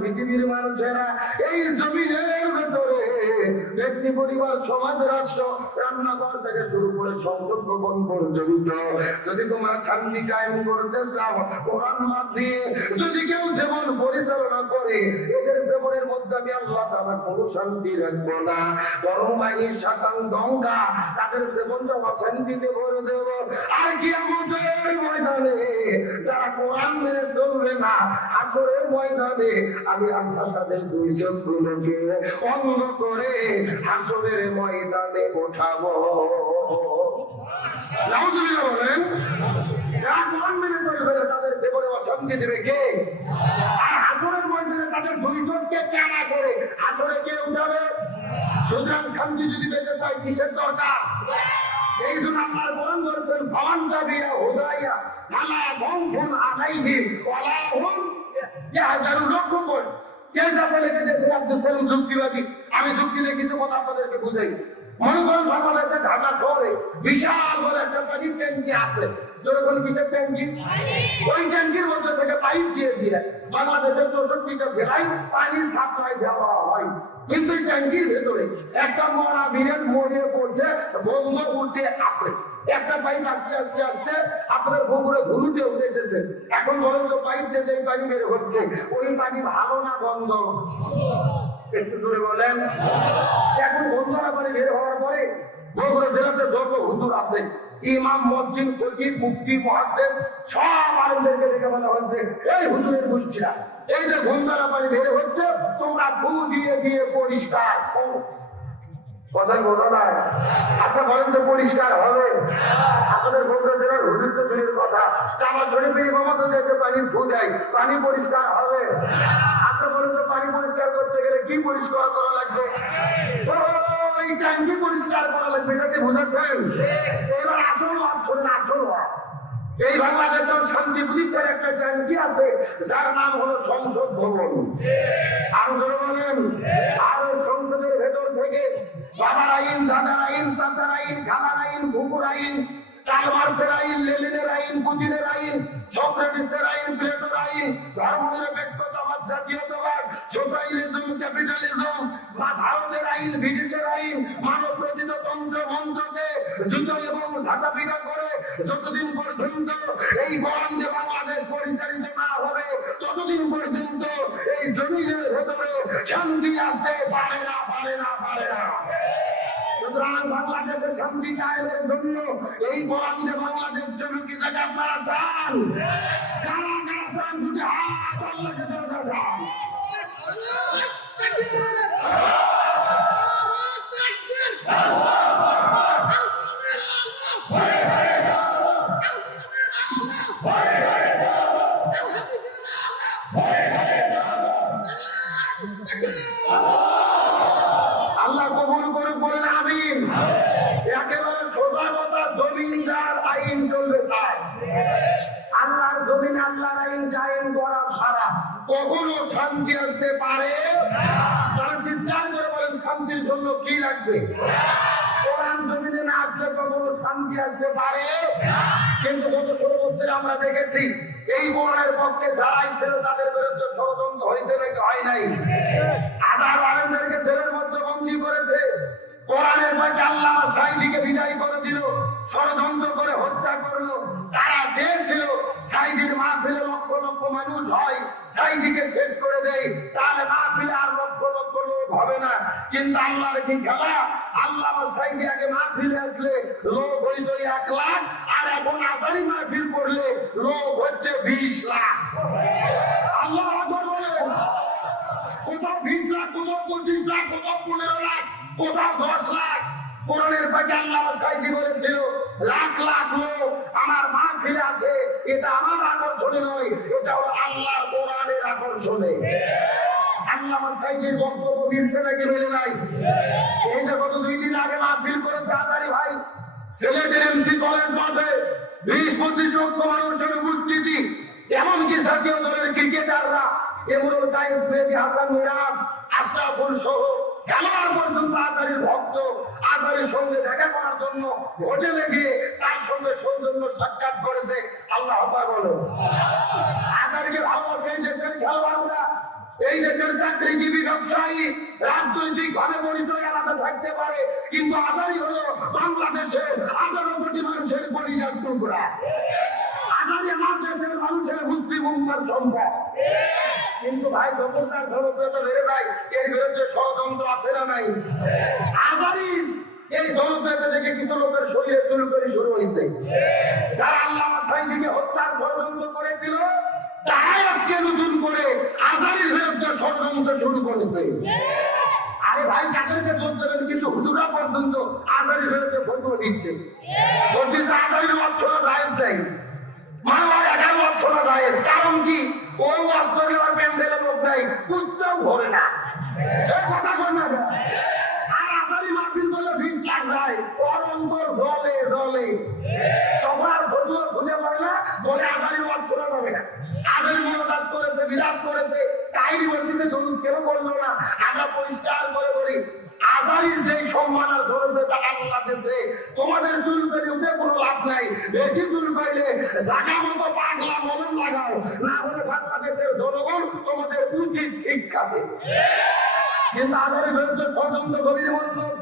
পৃথিবীর মানুষেরা এই জমিনের ভেতরে ব্যক্তি, পরিবার, সমাজ, রাষ্ট্র, রান্নাঘর থেকে শুরু করে সংসদ ভবন পর্যন্ত যদি তোমরা শান্তি কায়েম করতে চাও, কোরআন মাধ্যমে যদি কেউ জীবন পরিচালনা করে, এদের জীবনের মধ্যে আমি আল্লাহ তাআলা কোনো শান্তি রাখবো না, বরং মাঈশাতান দানকা, তাদের জীবনটা অশান্তিতে ভরে দেব। আর কিয়ামতের ময়দানে যারা কোরআন মেনে চলবে না, হাসরের ময়দানে আমি আল্লাহ তাদের 2 চোখগুলোকে অন্ধ করে হাসরের ময়দানে ওঠাবো। নাউযুবিল্লাহ বলেন। যারা কোরআন মেনে চলবে না, তাদের জীবনে অশান্তি দেবে কে? আর হাসরের ময়দানে তাদের 2 চোখকে টানা করে হাসরে কে উঠাবে? সুতরাং শান্তি যদি পেতে চাই, কিসের দরকার? এই জন্য আল্লাহর কোরআন বলেছেন, ফামান তাবিয়া হুদায়া ফালা খাউফুন আলাইহিম ওয়ালা হুম ইয়াহজানুন। লক্ষ্য করুন, কে যা বলে গেছে আব্দুল সালাম যুক্তিবাদী। আমি যুক্তি দিয়ে কিছু কথা আপনাদেরকে বুঝাই। মনে করেন বাংলাদেশে ঢাকা শহরে বিশাল বড় একটা পানির ট্যাঙ্কি আছে। যেরকম কিসের ট্যাঙ্কি? ওই ট্যাঙ্কির মধ্যে থেকে পাইপ দিয়ে বাংলাদেশের 64টা জেলায় পানি সাপ্লাই দেওয়া হয়। কিন্তু ট্যাঙ্কির ভেতরে একটা মরা বিরাট মরিয়ে পড়ছে, বন্ধ উঠে আছে। একটা পাইপ আস্তে আস্তে আস্তে আপনাদের পুকুরে ঘুরুতে উঠে এসেছে। এখন বলেন তো, পাইপ দিয়ে যে পানি বের হচ্ছে, ওই পানি ভালো না বন্ধ? একটু জোরে বলেন। এখন বন্ধুরা পানি বের হওয়ার পরে বগুড়া জেলাতে যত হুজুর আছে, ইমাম, মসজিদ, ফকির, মুফতি, মুহাদ্দিস, সব আলেমদেরকে ডেকে বলা হয়েছে, এই হুজুরের বুঝছিলা, এই যে ঘুমধারা পানি বের হচ্ছে, তোমরা ফু দিয়ে দিয়ে পরিষ্কার করো। কথাই বোঝা যায়? আচ্ছা বলেন তো, পরিষ্কার হবে? আপনাদের বগুড়া জেলার হুজুর তো দূরের কথা, কাবা শরীফে ইমামতে দেশে পানি ফু দেয়, পানি পরিষ্কার হবে? আচ্ছা বলেন তো, পানি পরিষ্কার করতে গেলে কি পরিষ্কার করা লাগবে? ওই ট্যাঙ্কি পরিষ্কার করা লাগবে, এটাকে বুঝেছেন? এবার আসল ওয়াজ শোনেন, আসল ওয়াজ। এই বাংলাদেশের শান্তি প্রতিষ্ঠার একটা ট্যাঙ্কি আছে, যার নাম হলো সংসদ ভবন। আরো ধরে বলেন। আর ওই সংসদের ভেতর থেকে বাবার আইন, দাদার আইন, চাচার আইন, খালার আইন, কুকুর আইন, কালমার্সের আইন, লেনিনের আইন, পুতিনের আইন, সক্রেটিসের আইন, প্লেটোর আইন, ধর্মনিরপেক্ষতাবাদ, জাতীয়তাবাদ, সোশ্যালিজম, ক্যাপিটালিজম, ভারতের আইন, ব্রিটিশের আইন, মানব রচিত তন্ত্র মন্ত্রকে জুতো এবং ঝাঁটাপিটা করে যতদিন পর্যন্ত এই গরমে বাংলাদেশ পরিচালিত না হবে, তত ততদিন পর্যন্ত এই জমিনের ভেতরে শান্তি আসতে পারে না। সুতরাং বাংলাদেশের শান্তি কায়েমের জন্য এই বরাদ্দে বাংলাদেশ জনগণকে আপনারা চান, কারা কারা চান দুটি হাত আল্লাহকে দেখান। আল্লাহ কবুল করে বলেন আমিন। একেবারে সোজা কথা, জমিনদার আইন চলবে তাই। আল্লাহর জমিন আল্লাহর আইন কায়েম করা ছাড়া কখনো শান্তি আসতে পারে? তারা সিদ্ধান্ত করে বলেন শান্তির জন্য কি লাগবে? কোরআন জমিনে না আসলে কখনো শান্তি আসতে পারে? কিন্তু গত 16 বছরে আমরা দেখেছি এই কোরআনের পক্ষে যারাই ছিল তাদের বিরুদ্ধে ষড়যন্ত্র হইতে নাকি হয় নাই। আধার আলেমদেরকে জেলের মধ্যে বন্দী করেছে, কোরআনের পক্ষে আল্লামা সাঈদীকে বিদায় করে দিল, ষড়যন্ত্র করে হত্যা করলো। তারা চেয়েছিল সাঈদীর মাহফিলে লক্ষ লক্ষ মানুষ হয়, সাঈদীকে শেষ করে দেয়, তাহলে মাহফিলে আর লক্ষ লক্ষ লোক হবে না। কিন্তু আল্লাহর কি খেলা, আল্লামা সাঈদী আগে মাহফিলে আসলে লোক হইত 1 লাখ, আর এখন আসারি মাহফিল করলে লোক হচ্ছে 20 লাখ। আল্লাহ আকবার বলেন। কোথাও 20 লাখ, কোথাও 25 লাখ, কোথাও 15 লাখ, কোথাও 10 লাখ। কোরআনের পাকে আল্লামা সাঈদী বলেছিল লাখ লাখ লোক আমার মাহফিলে আছে, এটা আমার আকর্ষণে নয়, এটা হলো আল্লাহর কোরআনের আকর্ষণে। আল্লামা সাঈদীর বক্তব্য মিলছে নাকি মেলে নাই? এই যে গত 2 দিন আগে মাহফিল করেছে আজারি ভাই, সিলেটের এমসি কলেজ মাঠে 20-25 লক্ষ মানুষের উপস্থিতি, এমনকি জাতীয় দলের ক্রিকেটাররা এমরুল কায়েস, মেহেদী হাসান মিরাজ, আশরাফুল সহ খেলোয়াড় পর্যন্ত আজারির ভক্ত, আজারির সঙ্গে দেখা করার জন্য হোটেলে গিয়ে তার সঙ্গে সৌজন্য সাক্ষাৎ করেছে। আল্লাহ আকবার বলো। আজারিকে ভালোবাসে এই দেশের খেলোয়াড়রা, এই দেশের চাকরিজীবী ব্যবসায়ী, রাজনৈতিক ভাবে পরিচয় আলাদা থাকতে পারে, কিন্তু আজারি হলো বাংলাদেশের 18 কোটি মানুষের পরিচয় টুকরা। আজারি আমার দেশের মানুষের মুসলিম উম্মার সম্পদ। কিন্তু ভাই যখন তার জনপ্রিয়তা বেড়ে যায়, এর বিরুদ্ধে ষড়যন্ত্র আছে না নাই? আজারি এই জনপ্রিয়তা থেকে কিছু লোকের শরীরে চুলকানি শুরু হয়েছে। যারা আল্লামা সাঈদীকে হত্যার ষড়যন্ত্র করেছিল, তারাই আজকে নতুন করে আজারির বিরুদ্ধে ষড়যন্ত্র শুরু করেছে। আরে ভাই, যাদেরকে ধরতে গেলে কিছু হুজুরা পর্যন্ত আজারির বিরুদ্ধে ফতোয়া দিচ্ছে, বলতেছে আজারির ওয়াজ শোনা জায়েজ নাই, মানবায় 11 ওয়াজ শোনা জায়েজ। কারণ কি? ওই ওয়াজ করে আর প্যান্ডেলে লোক নাই, কুত্তাও ভরে না। এই কথা কর না। আর আজারি মাহফিল বলে 20 লাখ যায়, ওর অন্তর জ্বলে জ্বলে। সবার ফতোয়া খুঁজে পায় না, বলে আজারির ওয়াজ শোনা যাবে না। আজারি মোনাজাত করেছে, বিলাপ করেছে, কাহিনী বলতে ধরুন কেন করলো না? আমরা পরিষ্কার করে বলি, আজারির যে সম্মান আর সরলতা আল্লাহ দিয়েছে, তোমাদের চুল পেলে উঠে কোনো লাভ নাই। বেশি চুল পাইলে জায়গা মতো পাগলা মলম লাগাও, না হলে বাংলাদেশের জনগণ তোমাদের উচিত শিক্ষা দেবে। কিন্তু আজারির বিরুদ্ধে ষড়যন্ত্র গভীর মতলব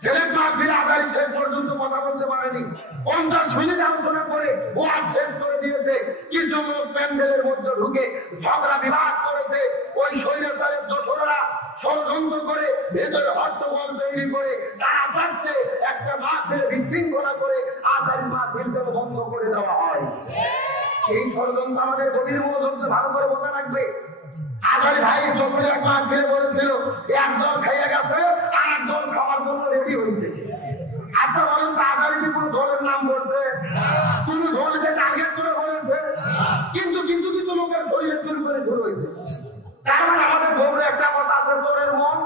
সিলেট মাহফিলে আজারি শেষ পর্যন্ত কথা বলতে পারেনি। 50 মিনিট আলোচনা করে ওয়াজ শেষ করে দিয়েছে। কিছু লোক প্যান্ডেলের মধ্যে ঢুকে ঝগড়া বিবাদ করেছে। ওই স্বৈরাচারের দোসরেরা ষড়যন্ত্র করে ভেতরে হট্টগোল তৈরি করে তারা চাচ্ছে একটা মাহফিলে বিশৃঙ্খলা করে আজারি মাহফিল যেন বন্ধ করে দেওয়া হয়। এই ষড়যন্ত্র আমাদের গভীর মনোযোগকে ভালো করে বোঝা লাগবে। আজারি ভাই যখনই এক মাহফিলে বলেছিল একদল খাইয়া গেছে, আর একদল খাওয়ার জন্য রেডি হয়েছে। আচ্ছা বলেন তো, আজারি কি কোনো দলের নাম বলছে? কোন দলকে টার্গেট করে বলেছে? কিন্তু কিছু কিছু লোকের শরীরে চুল করে শুরু হয়েছে। তার মানে আমাদের গৌরে একটা কথা আছে, চোরের মন।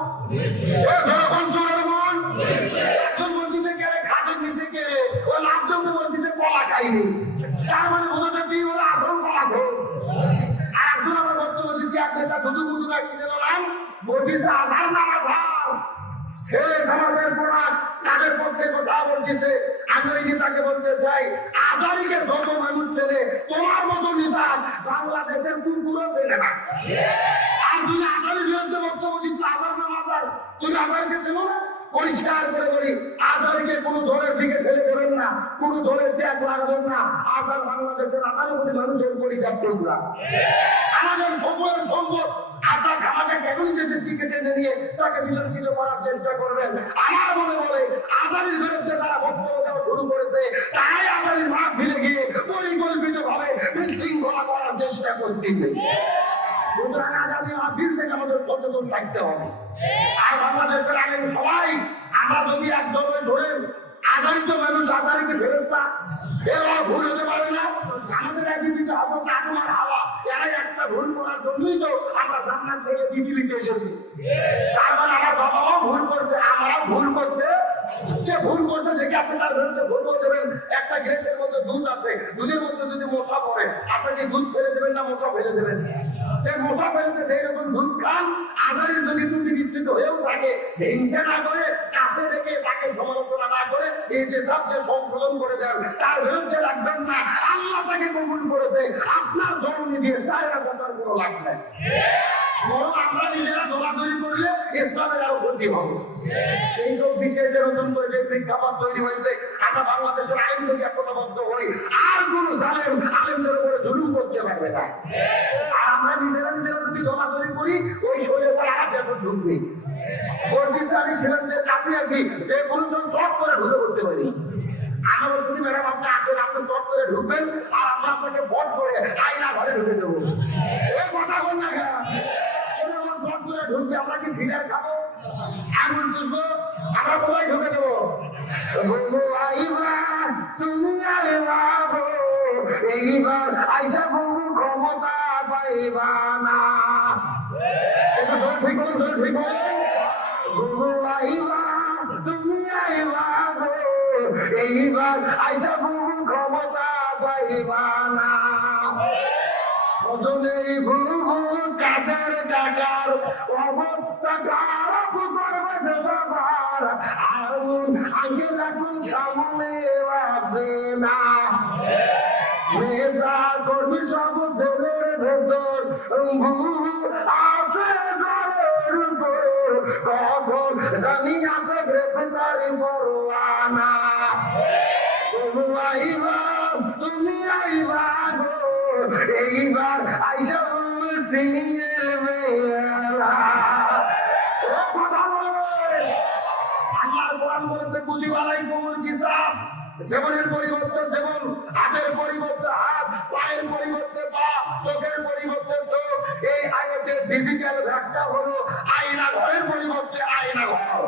কোন চোরের মন? একজন বলতেছে কে খাটে দিছে, কে ও লাভজন বলতেছে কলা খাইনি। তার মানে বোঝা যাচ্ছে ওরা আসল কলা খোর। আর একজন আমরা বলতে বলতেছি এক নেতা হুজুর হুজুর একটি নাম বলতেছে আধার নাম আধার। শেষ আমাদের প্রণাম তাদের পক্ষে কথা বলতেছে। আমি ওই নেতাকে বলতে চাই, আজারিকে যত মানুষ ছেলে তোমার মতো নেতা বাংলাদেশের কুকুরও ছেলে না। আর তুমি আজারির বিরুদ্ধে বক্তব্য দিচ্ছ, আজার নাম আজার, তুমি আজারকে চেনো না? পরিষ্কার করে বলি, আজারকে কোন দলের দিকে ফেলে দেবেন না, কোন দলের ত্যাগ লাগবেন না। আজার বাংলাদেশের 18 কোটি মানুষের পরিত্যাগ টুকরা। আমাদের তাদের সময়ের সম্পদ আপনার খামাকে ক্যাবিনেটের দিকে টেনে নিয়ে তাকে বিতর্কিত করার চেষ্টা করবেন। আমার মনে বলে আজারির বিরুদ্ধে তারা বক্তব্য দেওয়া শুরু করেছে, তারাই আজারির মাঠ ফিরে গিয়ে পরিকল্পিত ভাবে বিশৃঙ্খলা করার চেষ্টা করতেছে। সুতরাং আজাদি মাহফিল থেকে আমাদের সচেতন থাকতে হবে। আর বাংলাদেশের আইন সবাই আমরা যদি একদম ধরেন আজারিত মানুষ আজারিকে ফেরত এরা ভুল হতে পারে না। আমাদের একদিকে হবো কাটুমার হাওয়া, এরা একটা ভুল করার জন্যই তো আমরা সামনে থেকে পৃথিবীতে এসেছি। তার মানে আমার বাবা মাও ভুল করছে, আমরা ভুল করতে যে ভুল করতে দেখে আপনি তার বিরুদ্ধে ভুল করে দেবেন। একটা গ্যাসের মধ্যে দুধ আছে, দুধের মধ্যে যদি মশা পড়ে আপনাকে দুধ ফেলে দেবেন না মশা ফেলে দেবেন? সেই মশা ফেলতে সেই রকম দুধ খান। আজারের যদি তুমি বিস্তৃত হয়েও থাকে, হিংসা না করে কাছে রেখে তাকে সমালোচনা না করে এই যে সবকে সংশোধন করে দেন, তার বিরুদ্ধে রাখবেন না। আল্লাহ তাকে কবুল করেছে, আপনার জন্ম দিয়ে চায়না কথার কোনো লাভ নাই। বরং আমরা নিজেরা দৌড়াদৌড়ি করলে ইসলামের আরো ক্ষতি হবে। এই সব বিশেষের নতুন করে যে প্রেক্ষাপট তৈরি হয়েছে, আমরা বাংলাদেশের আইন থেকে একতাবদ্ধ হই, আর কোন জালেম আলেমদের উপরে জুলুম করতে পারবে না। আর আমরা নিজেরা যদি দৌড়াদৌড়ি করি, ওই শরীরে আর দেশে ঢুকবে। আমি ছেলেদের কাছে আছি, যে কোনজন সব করে ঢুকে করতে পারি। আমরা বলছি ম্যাডাম আপনি আসেন, আপনি সব করে ঢুকবেন, আর আমরা আপনাকে ভোট করে আইনা ঘরে ঢুকে দেবো। এই কথা বল না কেন? সব করে ঢুকবে, আমরা কি ফিডার খাবো, আঙুল চুষবো, আমরা কোথায় ঢুকে দেবো? তুমি এইবার আইসা বহু ক্ষমতা পাইবা না। এটা তো ঠিক বলো, ঠিক বলো। তুমি আইবা এইবার আইসা বহু ক্ষমতা পাইবা না। কাদের টাকার অবস্থা খারাপ করবে যে বাবার আগুন আগে লাগুন সামনে আছে না। নেতা কর্মী সব ছেলের ভেতর আছে ঘরের উপর, কখন জানি আছে গ্রেফতারি পরোয়ানা। তুমি আইবা গো এইবার আইসা দিনের মেলা। কথা বলে আল্লাহর কোরআন বলেছে বুঝিবালাই কোমল কিসাস। জীবনের পরিবর্তে জীবন, হাতের পরিবর্তে হাত, পায়ের পরিবর্তে পা, চোখের পরিবর্তে চোখ। এই আয়াতে ডিজিটাল ঘরটা হলো আয়না ঘরের পরিবর্তে আয়না ঘর।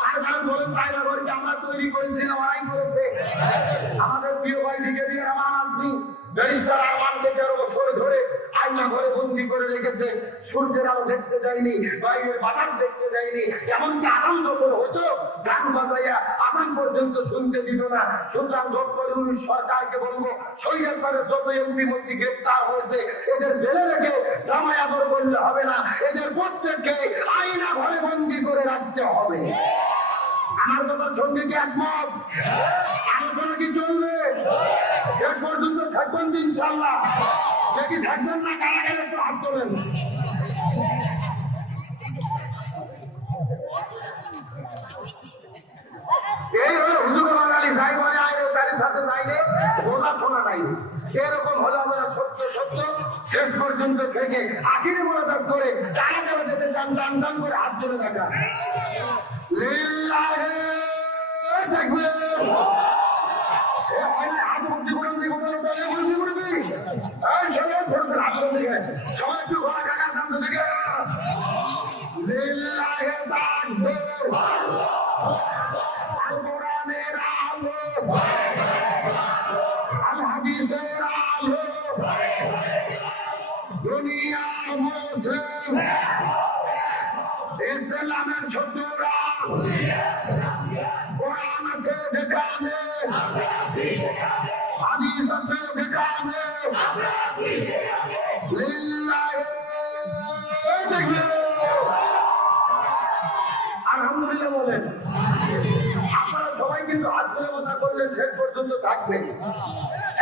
তার কারণ বলেন আয়না ঘরকে আমরা তৈরি করেছিলাম, আইন করেছে আমাদের প্রিয় ভাই ব্রিগেডিয়ার আমান আজমি ব্যারিস্টার আরমানকে 13 বছর ধরে আয়না ঘরে বন্দি করে রেখেছে। সূর্যের আলো দেখতে যায়নি, বাইরের বাতাস দেখতে যায়নি, এমনকি আনন্দ করে হতো গান বাজাইয়া আসাম পর্যন্ত শুনতে দিত না। সুতরাং ডক্টর ইউনূস সরকারকে বলবো, স্বৈরাচারের যত এমপি মন্ত্রী গ্রেপ্তার হয়েছে এদের জেলে রেখে জামাই আদর করলে হবে না, এদের প্রত্যেককে আয়না ঘরে বন্দি করে রাখতে হবে। আমার কথার সঙ্গে কি একমত? আলোচনা কি চলবে? শেষ পর্যন্ত থাকবেন ইনশাআল্লাহ? দেখি থাকবেন না, কারাগারে একটু হাত তোলেন। এই হলো হুজুর বাঙালি, যাই বলে আইনে তার সাথে যাইলে বোঝা শোনা নাই। এরকম হলো আমরা সত্য সত্য শেষ পর্যন্ত থেকে আখির মোনাজাত করে কারাগারে যেতে চান, দান দান করে হাত তুলে দেখা। লিল্লাহি তাকবীর। হাত মুক্তি করুন, সবাই একটু ঘোড়া কাকার সামনে থেকে লিল্লাহি তাকবীর। কোরআনের আলো, আল হাদিসের আলো, দুনিয়ার মুসলিম ইসলামের শত্রুরা কোরআন আছে যেখানে, হাদিস আছে যেখানে, লিল্লাহি তাকবীর। আলহামদুলিল্লাহ বলেন। আপনারা সবাই কিন্তু হাত ধরে কথা করলে শেষ পর্যন্ত থাকবেন।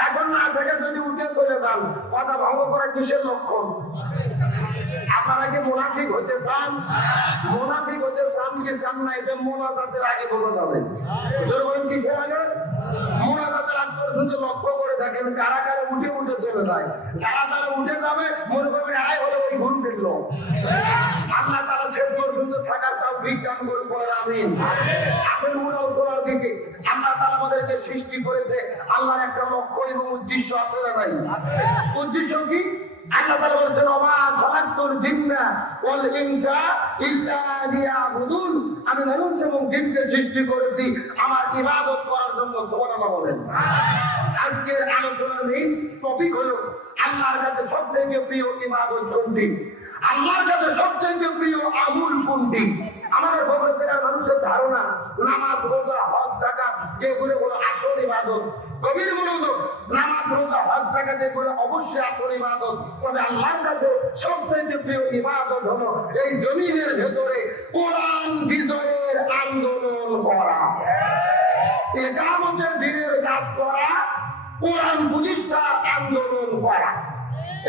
এখন না থেকে যদি উঠে চলে যান, কথা ভঙ্গ করা কিসের লক্ষণ? আপনারা কি মুনাফিক হতে চান? মুনাফিক হতে চান কি চান না, এটা মোনাজাতের আগে বলা যাবে। কিসের আগে? মোনাজাতের আগ পর্যন্ত পর্যন্ত লক্ষ্য করে দেখেন কারা কারা উঠে উঠে চলে যায়। যারা তারা উঠে যাবে মনে করবেন আয় হলো ওই ঘুম দেখলো। আল্লাহ তারা শেষ পর্যন্ত থাকার তাও বিজ্ঞান করে পড়ে আমিন। আপেল উড়াও তোলার দিকে আল্লাহ তারা আমাদেরকে সৃষ্টি করেছে। আল্লাহর একটা লক্ষ্য এবং উদ্দেশ্য আছে না ভাই? উদ্দেশ্য কি? আল্লাহ তাআলা বলেছেন ওমা খালাকতুল জিন্না ওয়াল ইনসা ইল্লা লিয়াবুদুন। আমি মানুষ এবং জিনকে সৃষ্টি করেছি আমার ইবাদত করার জন্য। সুবহানাল্লাহ বলেন। আজকের আলোচনার মেইন টপিক হলো আল্লাহর কাছে সবচেয়ে প্রিয় ইবাদত কোনটি, আল্লাহর কাছে সবচেয়ে প্রিয় আমল কোনটি। আমাদের বগুড়া মানুষের ধারণা নামাজ রোজা হজ যাকাত যেগুলো হলো আসল ইবাদত। গভীর মনোযোগ, নামাজ রোজা হজ যাকাত যেগুলো অবশ্যই আসল ইবাদত। তবে আল্লাহর কাছে সবচেয়ে প্রিয় ইবাদত হলো এই জমিনের ভেতরে কোরআন বিজয়ের আন্দোলন করা, ইকামতের দিনের কাজ করা, কোরআন প্রতিষ্ঠার আন্দোলন করা।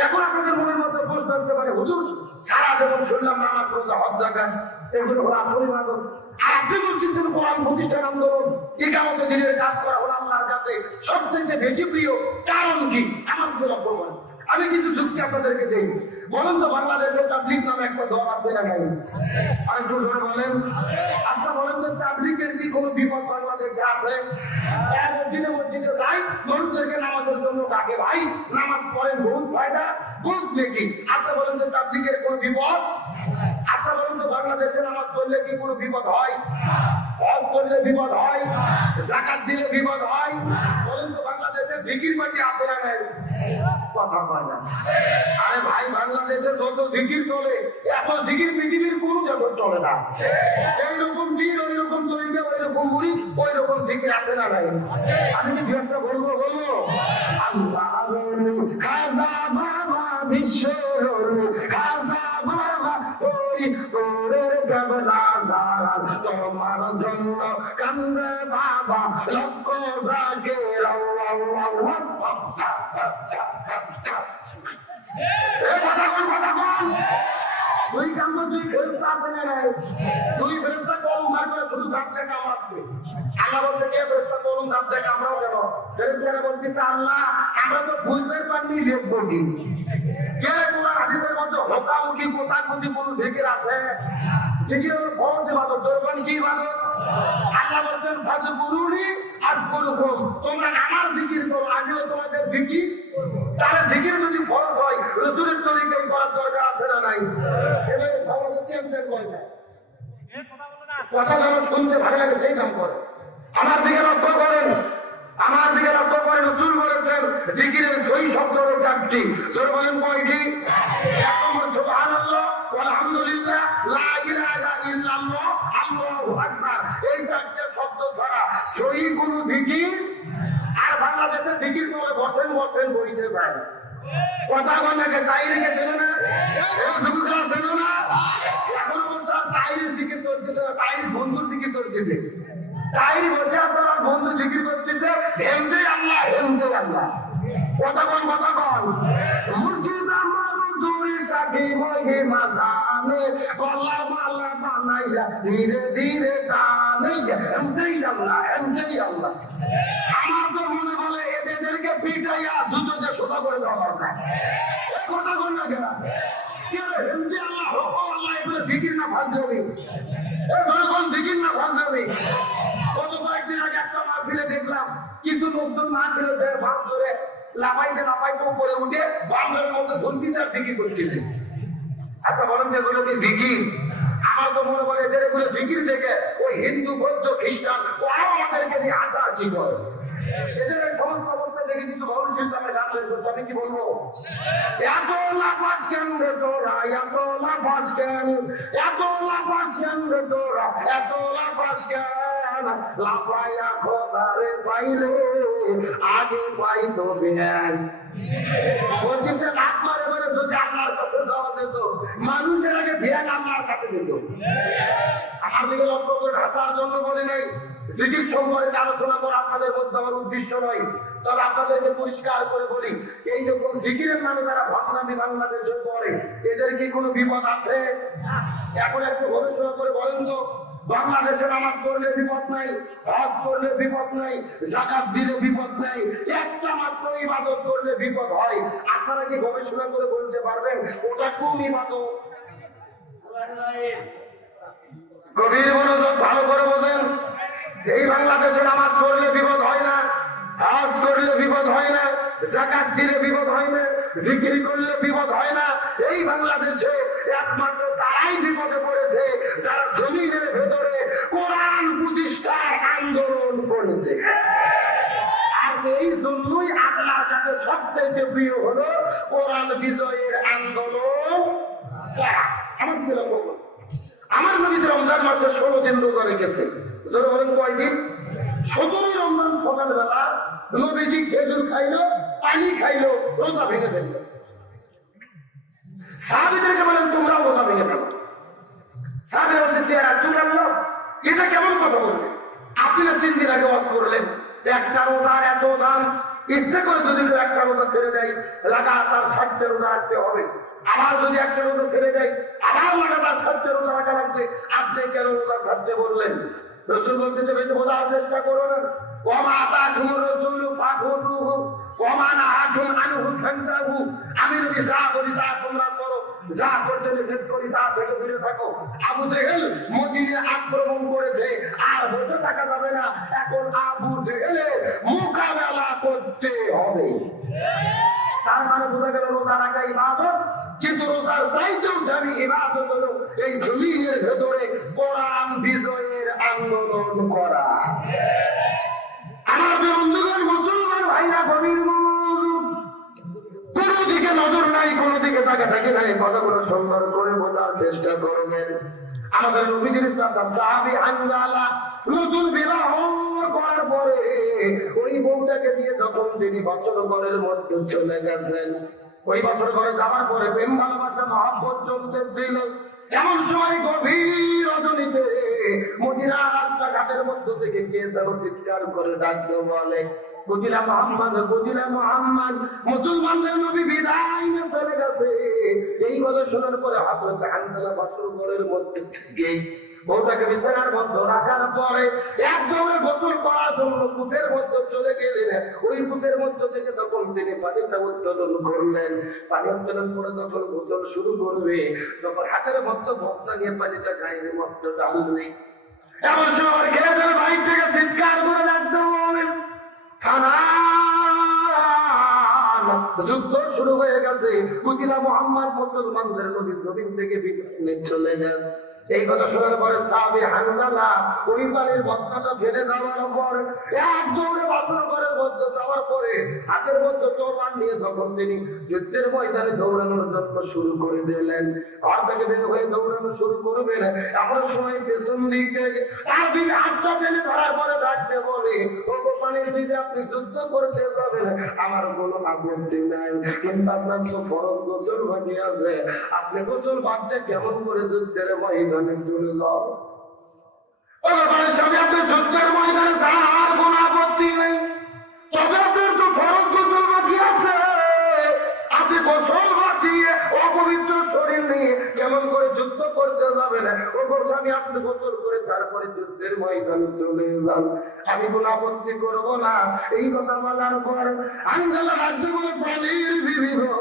এখন আপনাদের মনের মধ্যে প্রশ্ন আসতে পারে, হুজুর সারা জীবন শুনলাম নামাজ রোজা হজ যাকাত এগুলো হলো আসল ইবাদত, আর আপনি বলছেন কোরআন প্রতিষ্ঠার আন্দোলন ইকামতের দিনের কাজ করা হলো আল্লাহর কাছে সবচেয়ে বেশি প্রিয়, কারণ কি? আমার কিছু লক্ষ্য করেন। আমি কিন্তু যুক্তি আপনাদেরকে দেই। বলেন তো বাংলাদেশের তাবলীগ নামে একটা দল আছে না নাই? আরেকটু জোরে বলেন। আচ্ছা বলেন তো তাবলীগের কি কোনো বিপদ বাংলাদেশে আছে? মসজিদে মসজিদে যাই, মানুষদেরকে নামাজের জন্য ডাকে, ভাই নামাজ পড়েন বহুত ফায়দা বহুত নেকি। আচ্ছা বলেন তো তাবলীগের কোনো বিপদ? আচ্ছা বলেন তো বাংলাদেশে নামাজ পড়লে কি কোনো বিপদ হয়? হজ করলে বিপদ হয়? যাকাত দিলে বিপদ হয়? বলেন তো বাংলাদেশে জিকির পার্টি আছে না নাই? কথা হয় না। আরে ভাই বাংলাদেশে যত জিকির চলে এত জিকির পৃথিবীর কোনো জগৎ চলে না। এইরকম দিন ওই রকম তরিকা ওই রকম মুড়ি ওই রকম জিকির আছে না নাই? আমি কি একটা বলবো আল্লাহ খাজা বাবা বিশ্বরুল খাজা বাবা ওই তোরের কেবলা জালাল তোমার জন্য কান্দে বাবা লক্ষ জাগের কথা কোন দুই কান্দ দুই ফেরস্তা আছে না নাই? দুই ফেরস্তা কম ভাগ করে শুধু যাচ্ছে কামড়াচ্ছে। আল্লাহ বলতে কে ফেরস্তা করুন যাচ্ছে কামড়াও কেন? ফেরস্তারা বলতেছে আল্লাহ আমরা তো বুঝতে পারিনি দেখবো কি কে কোরআন হাদিসের মধ্যে হকামুখী কোথাকুতি কোন জিকির আছে? জিকিরের ফরজ ইবাদত, দরকার কি ইবাদত? আল্লাহ বলেন ফাজকুরুনি আযকুরুকুম, তোমরা আমার জিকির করো আমিও তোমাদের জিকির। তাহলে জিকির যদি ফরজ হয় রাসূলের তরিকায় করার দরকার আছে না নাই? এবারে সমাজে চেঞ্জ করে দেয়। কথা যেন শুনতে ভালো লাগে সেই কাম করে। আমার দিকে লক্ষ্য করেন, আমার দিকে লক্ষ্য করেন। রাসূল বলেছেন জিকিরের সই শব্দ হলো চারটি। সূরা বলেন কয়টি? এক নম্বর সুবহানাল্লাহ, আলহামদুলিল্লাহ, লা ইলাহা ইল্লাল্লাহ, আল্লাহু আকবার। এই চারটি শব্দ ছাড়া সই কোনো জিকির। আর বাংলাদেশে জিকির চলে বসেন বসেন বইতে যায়। কথা বলাকে তাই রেখে দেবে না, সুবিধা ছিল না। এখন অবস্থা তাইরের জিকির চলতেছে না, তাইর বন্ধুর জিকির চলতেছে। তাই বসে আপনার বন্ধু জিকির করতেছে হেমদে আল্লাহ হেমদে আল্লাহ। কথা বল মুর্শিদ আমার দুই সাথী মহি মাজানে গলা মালা বানাইয়া ধীরে ধীরে টানে হেমদে আল্লাহ হেমদে আল্লাহ। আমার তো মনে বলে এদেরকে পিটাইয়া জুতোতে সোজা করে দেওয়া দরকার। কথা বল না কেন? হেমদে আল্লাহ হোক আল্লাহ এগুলো জিকির না ফাজলামি, এগুলো জিকির না ফাজলামি। গত কয়েকদিন আগে একটা মাহফিলে দেখলাম কিছু লোকজন মাহফিলে ভাব ধরে লাফাইতে লাফাইতে উপরে উঠে বাংলার মধ্যে ধরতেছে আর জিকির করতেছে। আচ্ছা বলেন যে এগুলো কি জিকির? আমার তো মনে করে এদের এগুলো জিকির দেখে ওই হিন্দু বৌদ্ধ খ্রিস্টান ওরাও আমাদেরকে দিয়ে হাসাহাসি করে। এদের এই সমস্ত অবস্থা দেখে কিন্তু ভবিষ্যৎ আমরা জানতে করছি। আমি কি বলবো? এত লাফাস কেন রে তোরা, এত লাফাস কেন, এত লাফাস কেন রে তোরা, এত লাফাস কেন? লাফাইয়া খোদারে পাইলে আগে পাইতো ব্যাগ। বলছে লাভ মারে বলে যদি আপনার কাছে যাওয়া যেত, মানুষের আগে ধ্যান আপনার কাছে দিত। আমার দিকে লক্ষ্য করে হাসার জন্য বলি নাই, জিকির সম্পর্কে আলোচনা করা আপনাদের মধ্যে আমার উদ্দেশ্য নয়। তবে আপনাদেরকে পরিষ্কার করে বলি, এই রকম জিকিরের নামে যারা ভণ্ডামি বাংলাদেশে করে এদের কি কোনো বিপদ আছে? এখন একটু গবেষণা করে বলেন তো বাংলাদেশে নামাজ পড়লে বিপদ নাই, হজ করলে বিপদ নাই, যাকাত দিলে বিপদ নাই, একটা মাত্র ইবাদত করলে বিপদ হয়। আপনারা কি গবেষণা করে বলতে পারবেন ওটা কোন ইবাদত? গভীর মনোযোগ, ভালো করে বোঝেন। এই বাংলাদেশে নামাজ পড়লে বিপদ হয় না, হজ করলে বিপদ হয় না, যাকাত দিলে বিপদ হয় না, জিকির করলে বিপদ হয় না। এই বাংলাদেশে একমাত্র তারাই বিপদে পড়েছে যারা জমিনের ভেতরে কোরআন প্রতিষ্ঠার আন্দোলন করেছে। আর এই জন্যই আল্লাহর কাছে সবচেয়ে প্রিয় হলো কোরআন বিজয়ের আন্দোলন। আমার কি লক্ষ্য, আমার নবী রমজান মাসে 16 দিন রোজা রেখেছে। বলেন কয়দিন? 17 রমজান সকালবেলা নবীজি খেজুর খাইলো, পানি খাইলো, রোজা ভেঙে ফেললো। সাহাবীদেরকে বলেন তোমরা রোজা ভেঙে ফেলো। সাহাবীরা বলতেছে এটা কেমন কথা বলবে? আপনি না 3 দিন আগে ওয়াজ করলেন একটা রোজার এত দাম, ইচ্ছে করে যদি একটা রোজা ছেড়ে দেয় লাগাতার 60 রোজা রাখতে হবে, আবার যদি একটা রোজা ছেড়ে দেয় আবার লাগাতার 60 রোজা রাখা লাগবে। আপনি কেন রোজা ছাড়তে বললেন? রাসূল বলতেছে বেশি বোঝার চেষ্টা করো না। ওমা আতাকুম রাসূলু ফাখুযুহু ওমা নাহাকুম আনহু ফান্তাহু। আমি যদি যা বলি তা তোমরা করো, যা করতে নিষেধ করি তা থেকে দূরে থাকো। আবু জেহেল মদিনায় আক্রমণ করেছে, আর বসে থাকা যাবে না। এখন আবু জেহেলের মোকাবেলা করতে হবে। তার মানে বোঝা গেল রোজা রাখা ইবাদত, কিন্তু রোজার চাইতেও দামি ইবাদত হলো এই জমিনের ভেতরে কোরআন বিজয়ের আন্দোলন করা। আমার বন্ধুগণ, মুসলমান ভাইরা, গভীর মনোযোগ, কোন দিকে নজর নাই, কোন দিকে তাকাতাকি নাই, কথাগুলো সুন্দর করে বোঝার চেষ্টা করবেন। আমাদের নবীজির সাহাবী হানজালা নতুন বিবাহ করার পরে ওই বউটাকে দিয়ে যখন তিনি বছর ঘরের মধ্যে চলে গেছেন, ওই বছর ঘরে যাওয়ার পরে প্রেম ভালোবাসা মহব্বত চলতেছিল। এমন সময় গভীর রজনীতে মদিনা রাস্তাঘাটের মধ্য থেকে কে যেন চিৎকার করে ডাকতে বলে, বুঝিলা মোহাম্মদ, বুঝিলা মোহাম্মদ, মুসলমানদের নবী বিদায় নিয়ে চলে গেছে। এই কথা শোনার পরে হযরত হানজালা বছর ঘরের মধ্যে থেকে বউটাকে বিছানার মধ্যে রাখার পরে একদমে গোসল করার জন্য কূপের মধ্যে চলে গেলেন। ওই কূপের মধ্যে থেকে তখন তিনি পানিটা উত্তোলন করলেন। পানি উত্তোলন করে যখন গোসল শুরু করবে, তখন হাতের মধ্যে বস্তা নিয়ে পানিটা গায়ের মধ্যে ঢালবে। এমন সময় ঘেরে ধরে বাইর থেকে চিৎকার করে ডাকতে বলেন, যুদ্ধ শুরু হয়ে গেছে। কুতিলা মুহাম্মদ, মুসলমানদের নবী জমিন থেকে বিদায় চলে গেছে। এই কথা শোনার পরে সাহাবী হানজালা ওই পানির বস্তাটা ফেলে দেওয়ার পর এক দৌড়ে বছর ঘরের মধ্যে যাওয়ার পরে হাতের মধ্যে তরবার নিয়ে যখন তিনি যুদ্ধের ময়দানে দৌড়ানোর জন্য শুরু করে দিলেন, ঘর থেকে বের হয়ে দৌড়ানো শুরু করবেন, এমন সময় পেছন দিক থেকে তার দিকে হাতটা টেনে ধরার পরে ডাকতে বলে, ও পানির দিকে আপনি যুদ্ধ করতে যাবেন, আমার কোনো আপত্তি নাই, কিন্তু আপনার তো ফরজ গোসল বাকি আছে। আপনি গোসল ভাবতে কেমন করে যুদ্ধের ময়দানে চলে যাও? আপনি যুদ্ধের ময়দানে যান, আমার কোনো আপত্তি নেই, তবে আপনার তো ফরজ গোসল বাকি আছে। আপনি গোসল বাদ দিয়ে অপবিত্র শরীর নিয়ে কেমন করে যুদ্ধ করতে যাবেন? ও গোস্বামী, আপনি গোসল করে তারপরে যুদ্ধের ময়দানে চলে যান, আমি কোনো আপত্তি করবো না। এই কথা বলার পর হানজালা রাজ্য বলে, পানির বিবি গো,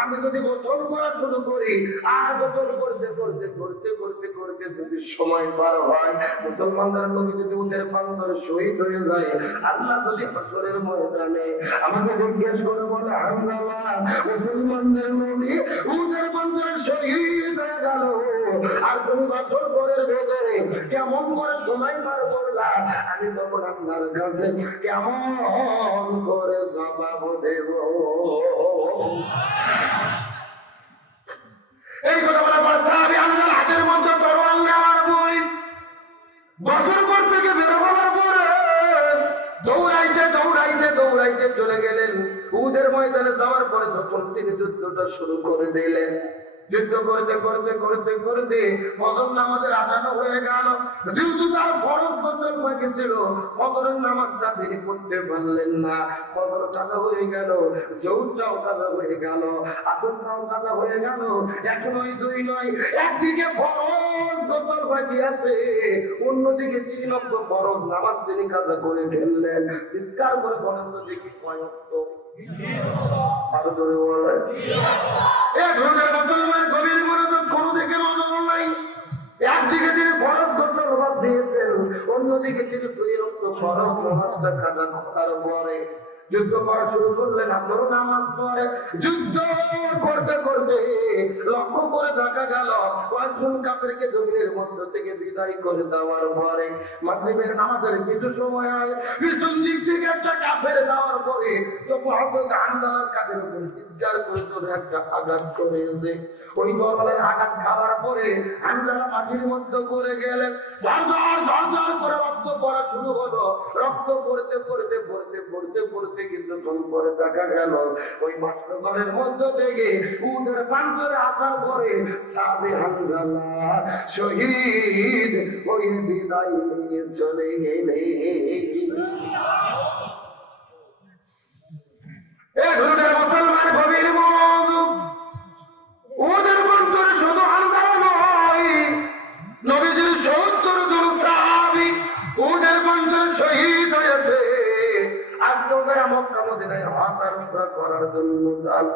আমি যদি গোসল করা শুরু করি আর গোসল করতে করতে করতে করতে করতে যদি সময় পার হয়, মুসলমানদের নবী যদি ওদের বান্দর শহীদ হয়ে যায়, আল্লাহ যদি হাসরের ময়দানে আমাকে জিজ্ঞেস করে বলে, হানজালা, মুসলমানদের নবী ওদের বান্দর শহীদ হয়ে গেল, আর তুমি বছর ঘরের ভেতরে কেমন করে সময় পার করলা, আমি তখন আপনার কাছে কেমন করে জবাব দেব? এই কথা বলার পর সাহাবী হানজালা হাতের মধ্যে তরোয়াল নেওয়ার পরে বছর ঘর থেকে বের হওয়ার পরে দৌড়াইতে দৌড়াইতে দৌড়াইতে চলে গেলেন উহুদের ময়দানে। যাওয়ার পরে যখন তিনি যুদ্ধটা শুরু করে দিলেন, যুদ্ধ করতে করতে করতে করতে ফজর নামাজের আজানো হয়ে গেল। যেহেতু তার ফরজ গোসল বাকি ছিল, ফজরের নামাজটা তিনি পড়তে পারলেন না। ফজর কাজা হয়ে গেল, জোহরটাও কাজা হয়ে গেল, আসরটাও কাজা হয়ে গেল। এক নয় দুই নয়, একদিকে ফরজ গোসল বাকি আছে, অন্যদিকে 3 ওয়াক্ত ফরজ নামাজ তিনি কাজা করে ফেললেন। চিৎকার করে বলেন তো দেখি কয় ওয়াক্ত? আরো জোরে বলেন। এক লোকের মুসলমান গভীর মনোযোগ, কোনো দিকে নজর নাই। একদিকে তিনি ফরজ গোসল বাদ দিয়েছেন, অন্যদিকে তিনি 2 ওয়াক্ত ফরজ নামাজটা কাজা করার পরে যুদ্ধ করা শুরু করলেন। আসর নামাজ পড়ে যুদ্ধ করতে করতে লক্ষ্য করে দেখা গেল কয়েকজন কাফেরকে জমিনের মধ্য থেকে বিদায় করে দেওয়ার পরে মাগরিবের নামাজের কিছু সময় হয়, পিছন দিক থেকে একটা কাফের যাওয়ার পরে হামজার কাঁধের উপর চিৎকার করে জোরে একটা আঘাত করেছে। ওই দরবারের আঘাত খাওয়ার পরে হামজারা মাটির মধ্যে পড়ে গেলেন। ঝরঝর ঝরঝর করে রক্ত পড়া শুরু হলো। রক্ত পড়তে পড়তে পড়তে পড়তে পড়তে কিছুক্ষণ পরে দেখা গেল ওই বাস্ত্রঘরের মধ্য থেকে উদের প্রান্তরে আসার পরে সাহাবে হামজালা শহীদ ওই বিদায় নিয়ে চলে গেলে। মুসলমান গভীর মনোযোগ, ওদের প্রান্তরে শুধু হামজালা নয়, নবীজির 70 জন সাহাবী ওদের প্রান্তরে শহীদ হয়েছে। আজকে ওদের মক্কা মদিনায় হাসার উমরা করার জন্য যান।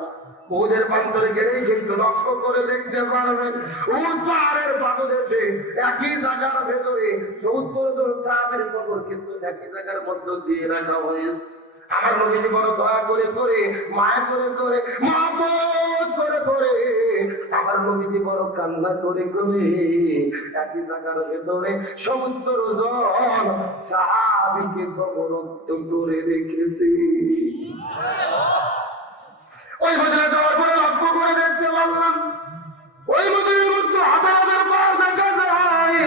ওদের প্রান্তরে গেলেই কিন্তু লক্ষ্য করে দেখতে পারবেন উহুদ পাহাড়ের পাদদেশে একই জায়গার ভেতরে 70 জন সাহাবীর কবর কিন্তু একই জায়গার মধ্য দিয়ে রাখা হয়েছে। আমার নবীজি বড় দয়া করে করে, মায়া করে করে, মহব্বত করে করে, আমার নবীজি বড় কান্না করে করে একই জায়গার ভেতরে 70 জন সাহাবীকে কবরস্থ করে রেখেছি। ওই মদিনা যাওয়ার পরে লক্ষ্য করে দেখতে পারলাম ওই মদিনার মধ্যে হাজার হাজার পাহাড় দেখা যায়।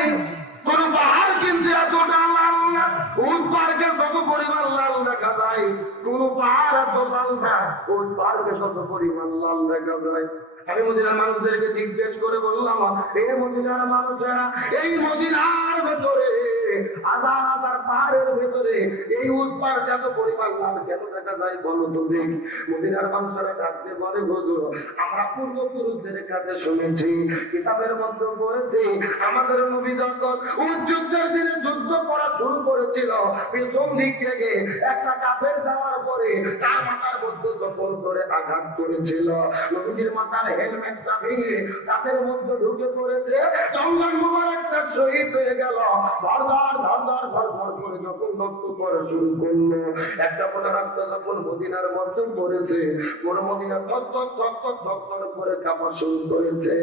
কোন পাহাড় কিন্তু এতটা লাল না, উহুদ পাহাড়কে যত পরিমাণ লাল দেখা যায়, কোন পাহাড় এত লাল না উহুদ পাহাড়কে যত পরিমাণ লাল দেখা যায়। আমি মদিনার মানুষদেরকে জিজ্ঞেস করে বললাম, এ মদিনার মানুষেরা, এই মদিনার ভেতরে হাজার হাজার পাহাড়ের ভেতরে এই উহুদ পাহাড় এত পরিমাণ লাল কেন দেখা যায় বলো তো দেখি। মদিনার মানুষেরা ডাকতে বলে, হুজুর আমরা পূর্বপুরুষদের কাছে শুনেছি, কিতাবের মধ্যে পড়েছি, আমাদের নবী যখন উহুদ যুদ্ধের দিনে যুদ্ধ করা শুরু করেছিল, পেছন দিক থেকে একটা কাফের যাওয়ার পরে তার মাথার মধ্যে যখন ধরে আঘাত করেছিল, নবীর মাথার হেলমেটটা ভেঙে তাদের মধ্যে ঢুকে পড়েছে, চন্দন মুবারকটা শহীদ হয়ে গেল। ধরধর ধরধর ধরধর করে যখন রক্ত পড়া শুরু করলো, একটা ফোঁটা রক্ত যখন মদিনার মধ্যে পড়েছে, পুরো মদিনা থরথর থরথর থরথর করে কাঁপা শুরু করেছে।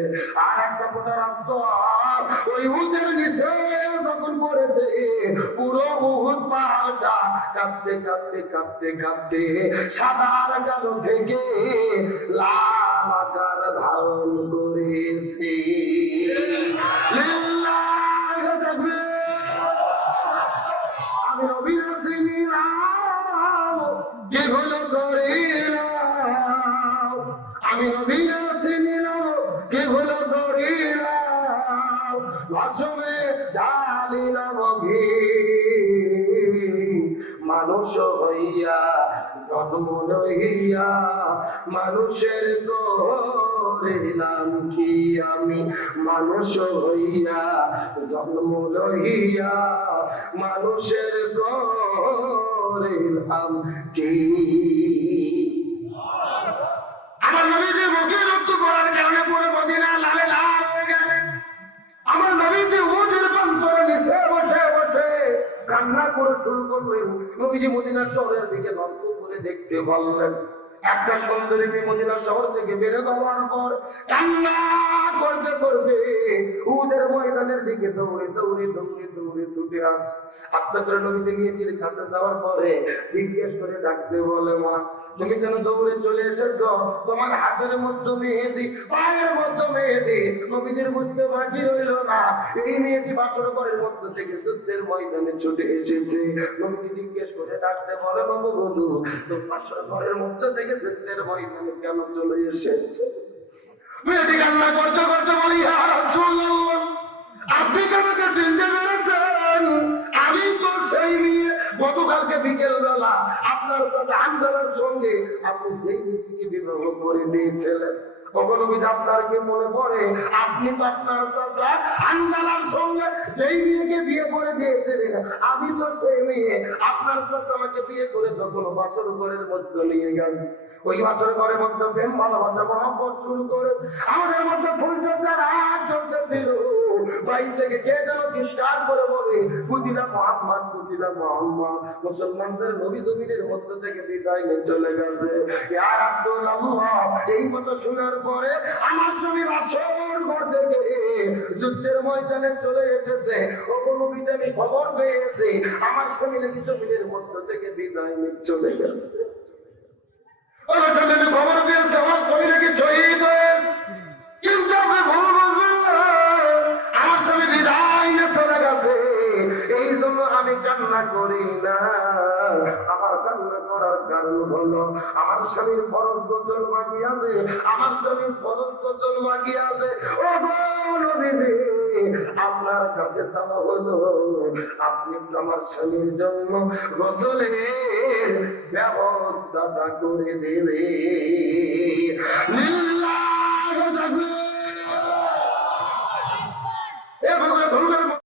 আর একটা ফোঁটা রক্ত ওই উহুদের নিচে যখন পড়েছে, পুরো উহুদ পাহাড়টা কাঁপতে কাঁপতে কাঁপতে কাঁপতে সাদার কালো থেকে লাল আকার ধারণ করেছে। আমি নবীর চিনিলাম কি হলো করিলাম, আমি নবীর চিনিলাম কি হলো করিলাম, ভাষমে ঢালিলাম ঘি, মানুষ হইয়া জন্ম লইয়া মানুষের করিলাম কি, আমি মানুষ হইয়া জন্ম লইয়া মানুষের করিলাম কি। আমার নবীজি মুখে রক্ত পড়ার কারণে পুরো মদিনা লালে লাল হয়ে গেলেন। আমার নবীজি উহুদের প্রান্তরে নিচে বসে বসে কান্না করে শুরু করলেন। নবীজি মদিনা শহরের দিকে লক্ষ্য করে দেখতে বললেন, একটা সুন্দরী মদিনা শহর থেকে বের হওয়ার পর কান্না করতে করতে উহুদের ময়দানের দিকে দৌড়ে দৌড়ে দৌড়ে দৌড়ে ছুটে আসছে। আস্তে করে নবীজি গিয়েছিল, কাছে যাওয়ার পরে জিজ্ঞেস করে ডাকতে বলে, মা তুমি কেন দৌড়ে চলে এসেছো? তোমার হাতের মধ্যে মেহেদি, পায়ের মধ্যে মেহেদি। নবীদের বুঝতে বাকি রইল না, এই মেয়েটি বাসর ঘরের মধ্য থেকে যুদ্ধের ময়দানে ছুটে এসেছে। নবীজি জিজ্ঞেস করে ডাকতে বলে, নববধূ তো বাসর ঘরের মধ্য থেকে যুদ্ধের ময়দানে কেন চলে এসেছে? মেয়েটি কান্না করতে করতে বলি, ইয়া রাসূলুল্লাহ, আপনি কি আমাকে চিনতে পেরেছেন? আমি তো সেই মেয়ে, গতকালকে বিকেল বেলা আপনার সাথে হামজালার সঙ্গে আপনি সেই ব্যক্তিকে বিবাহ করে দিয়েছিলেন। আপনার কি মনে পড়ে? আপনি তো আপনার চাচা হামজালার সঙ্গে সেই মেয়েকে বিয়ে করে দিয়েছিলেন। আমি তো সেই মেয়ে, আপনার চাচা আমাকে বিয়ে করে যখন বাসর ঘরের মধ্যে নিয়ে গেছে, ওই বাসর ঘরের মধ্যে প্রেম ভালোবাসা মহব্বত শুরু করে আমাদের মধ্যে ফুলসজ্জার রাত চলতেছিল। বাইরে থেকে কে যেন চিৎকার করে বলে, পুতিনা মোহাম্মদ, পুতিনা মোহাম্মদ। মুসলমানদের নবী জমিনের মধ্য থেকে বিদায় নিয়ে চলে গেছে। ইয়া রাসূলুল্লাহ, এই কথা শোনার পরে আমার স্বামী বাসর ঘর থেকে যুদ্ধের ময়দানে চলে এসেছে। নবীতে আমি খবর পেয়েছি আমার স্বামী নাকি জমিনের মধ্য থেকে বিদায় নিয়ে চলে গেছে। আমার স্বামী খবর পেয়েছে আমার স্বামী নাকি শহীদ হয়ে, কিন্তু আপনি ভুল বুঝবেন না, আমার স্বামী বিদায় নিয়ে চলে গেছে। এই জন্য আমি কান্না করি না। আমার কান্না করার কারণ হলো আমার স্বামীর ফরজ গোসল বাকি আছে, আমার স্বামীর ফরজ গোসল বাকি আছে। ও নবীজি, আপনার কাছে চাওয়া হলো আপনি আমার স্বামীর জন্য গোসলের ব্যবস্থাটা করে দেবে। লিল্লাহি তাকবীর। এ ভগবান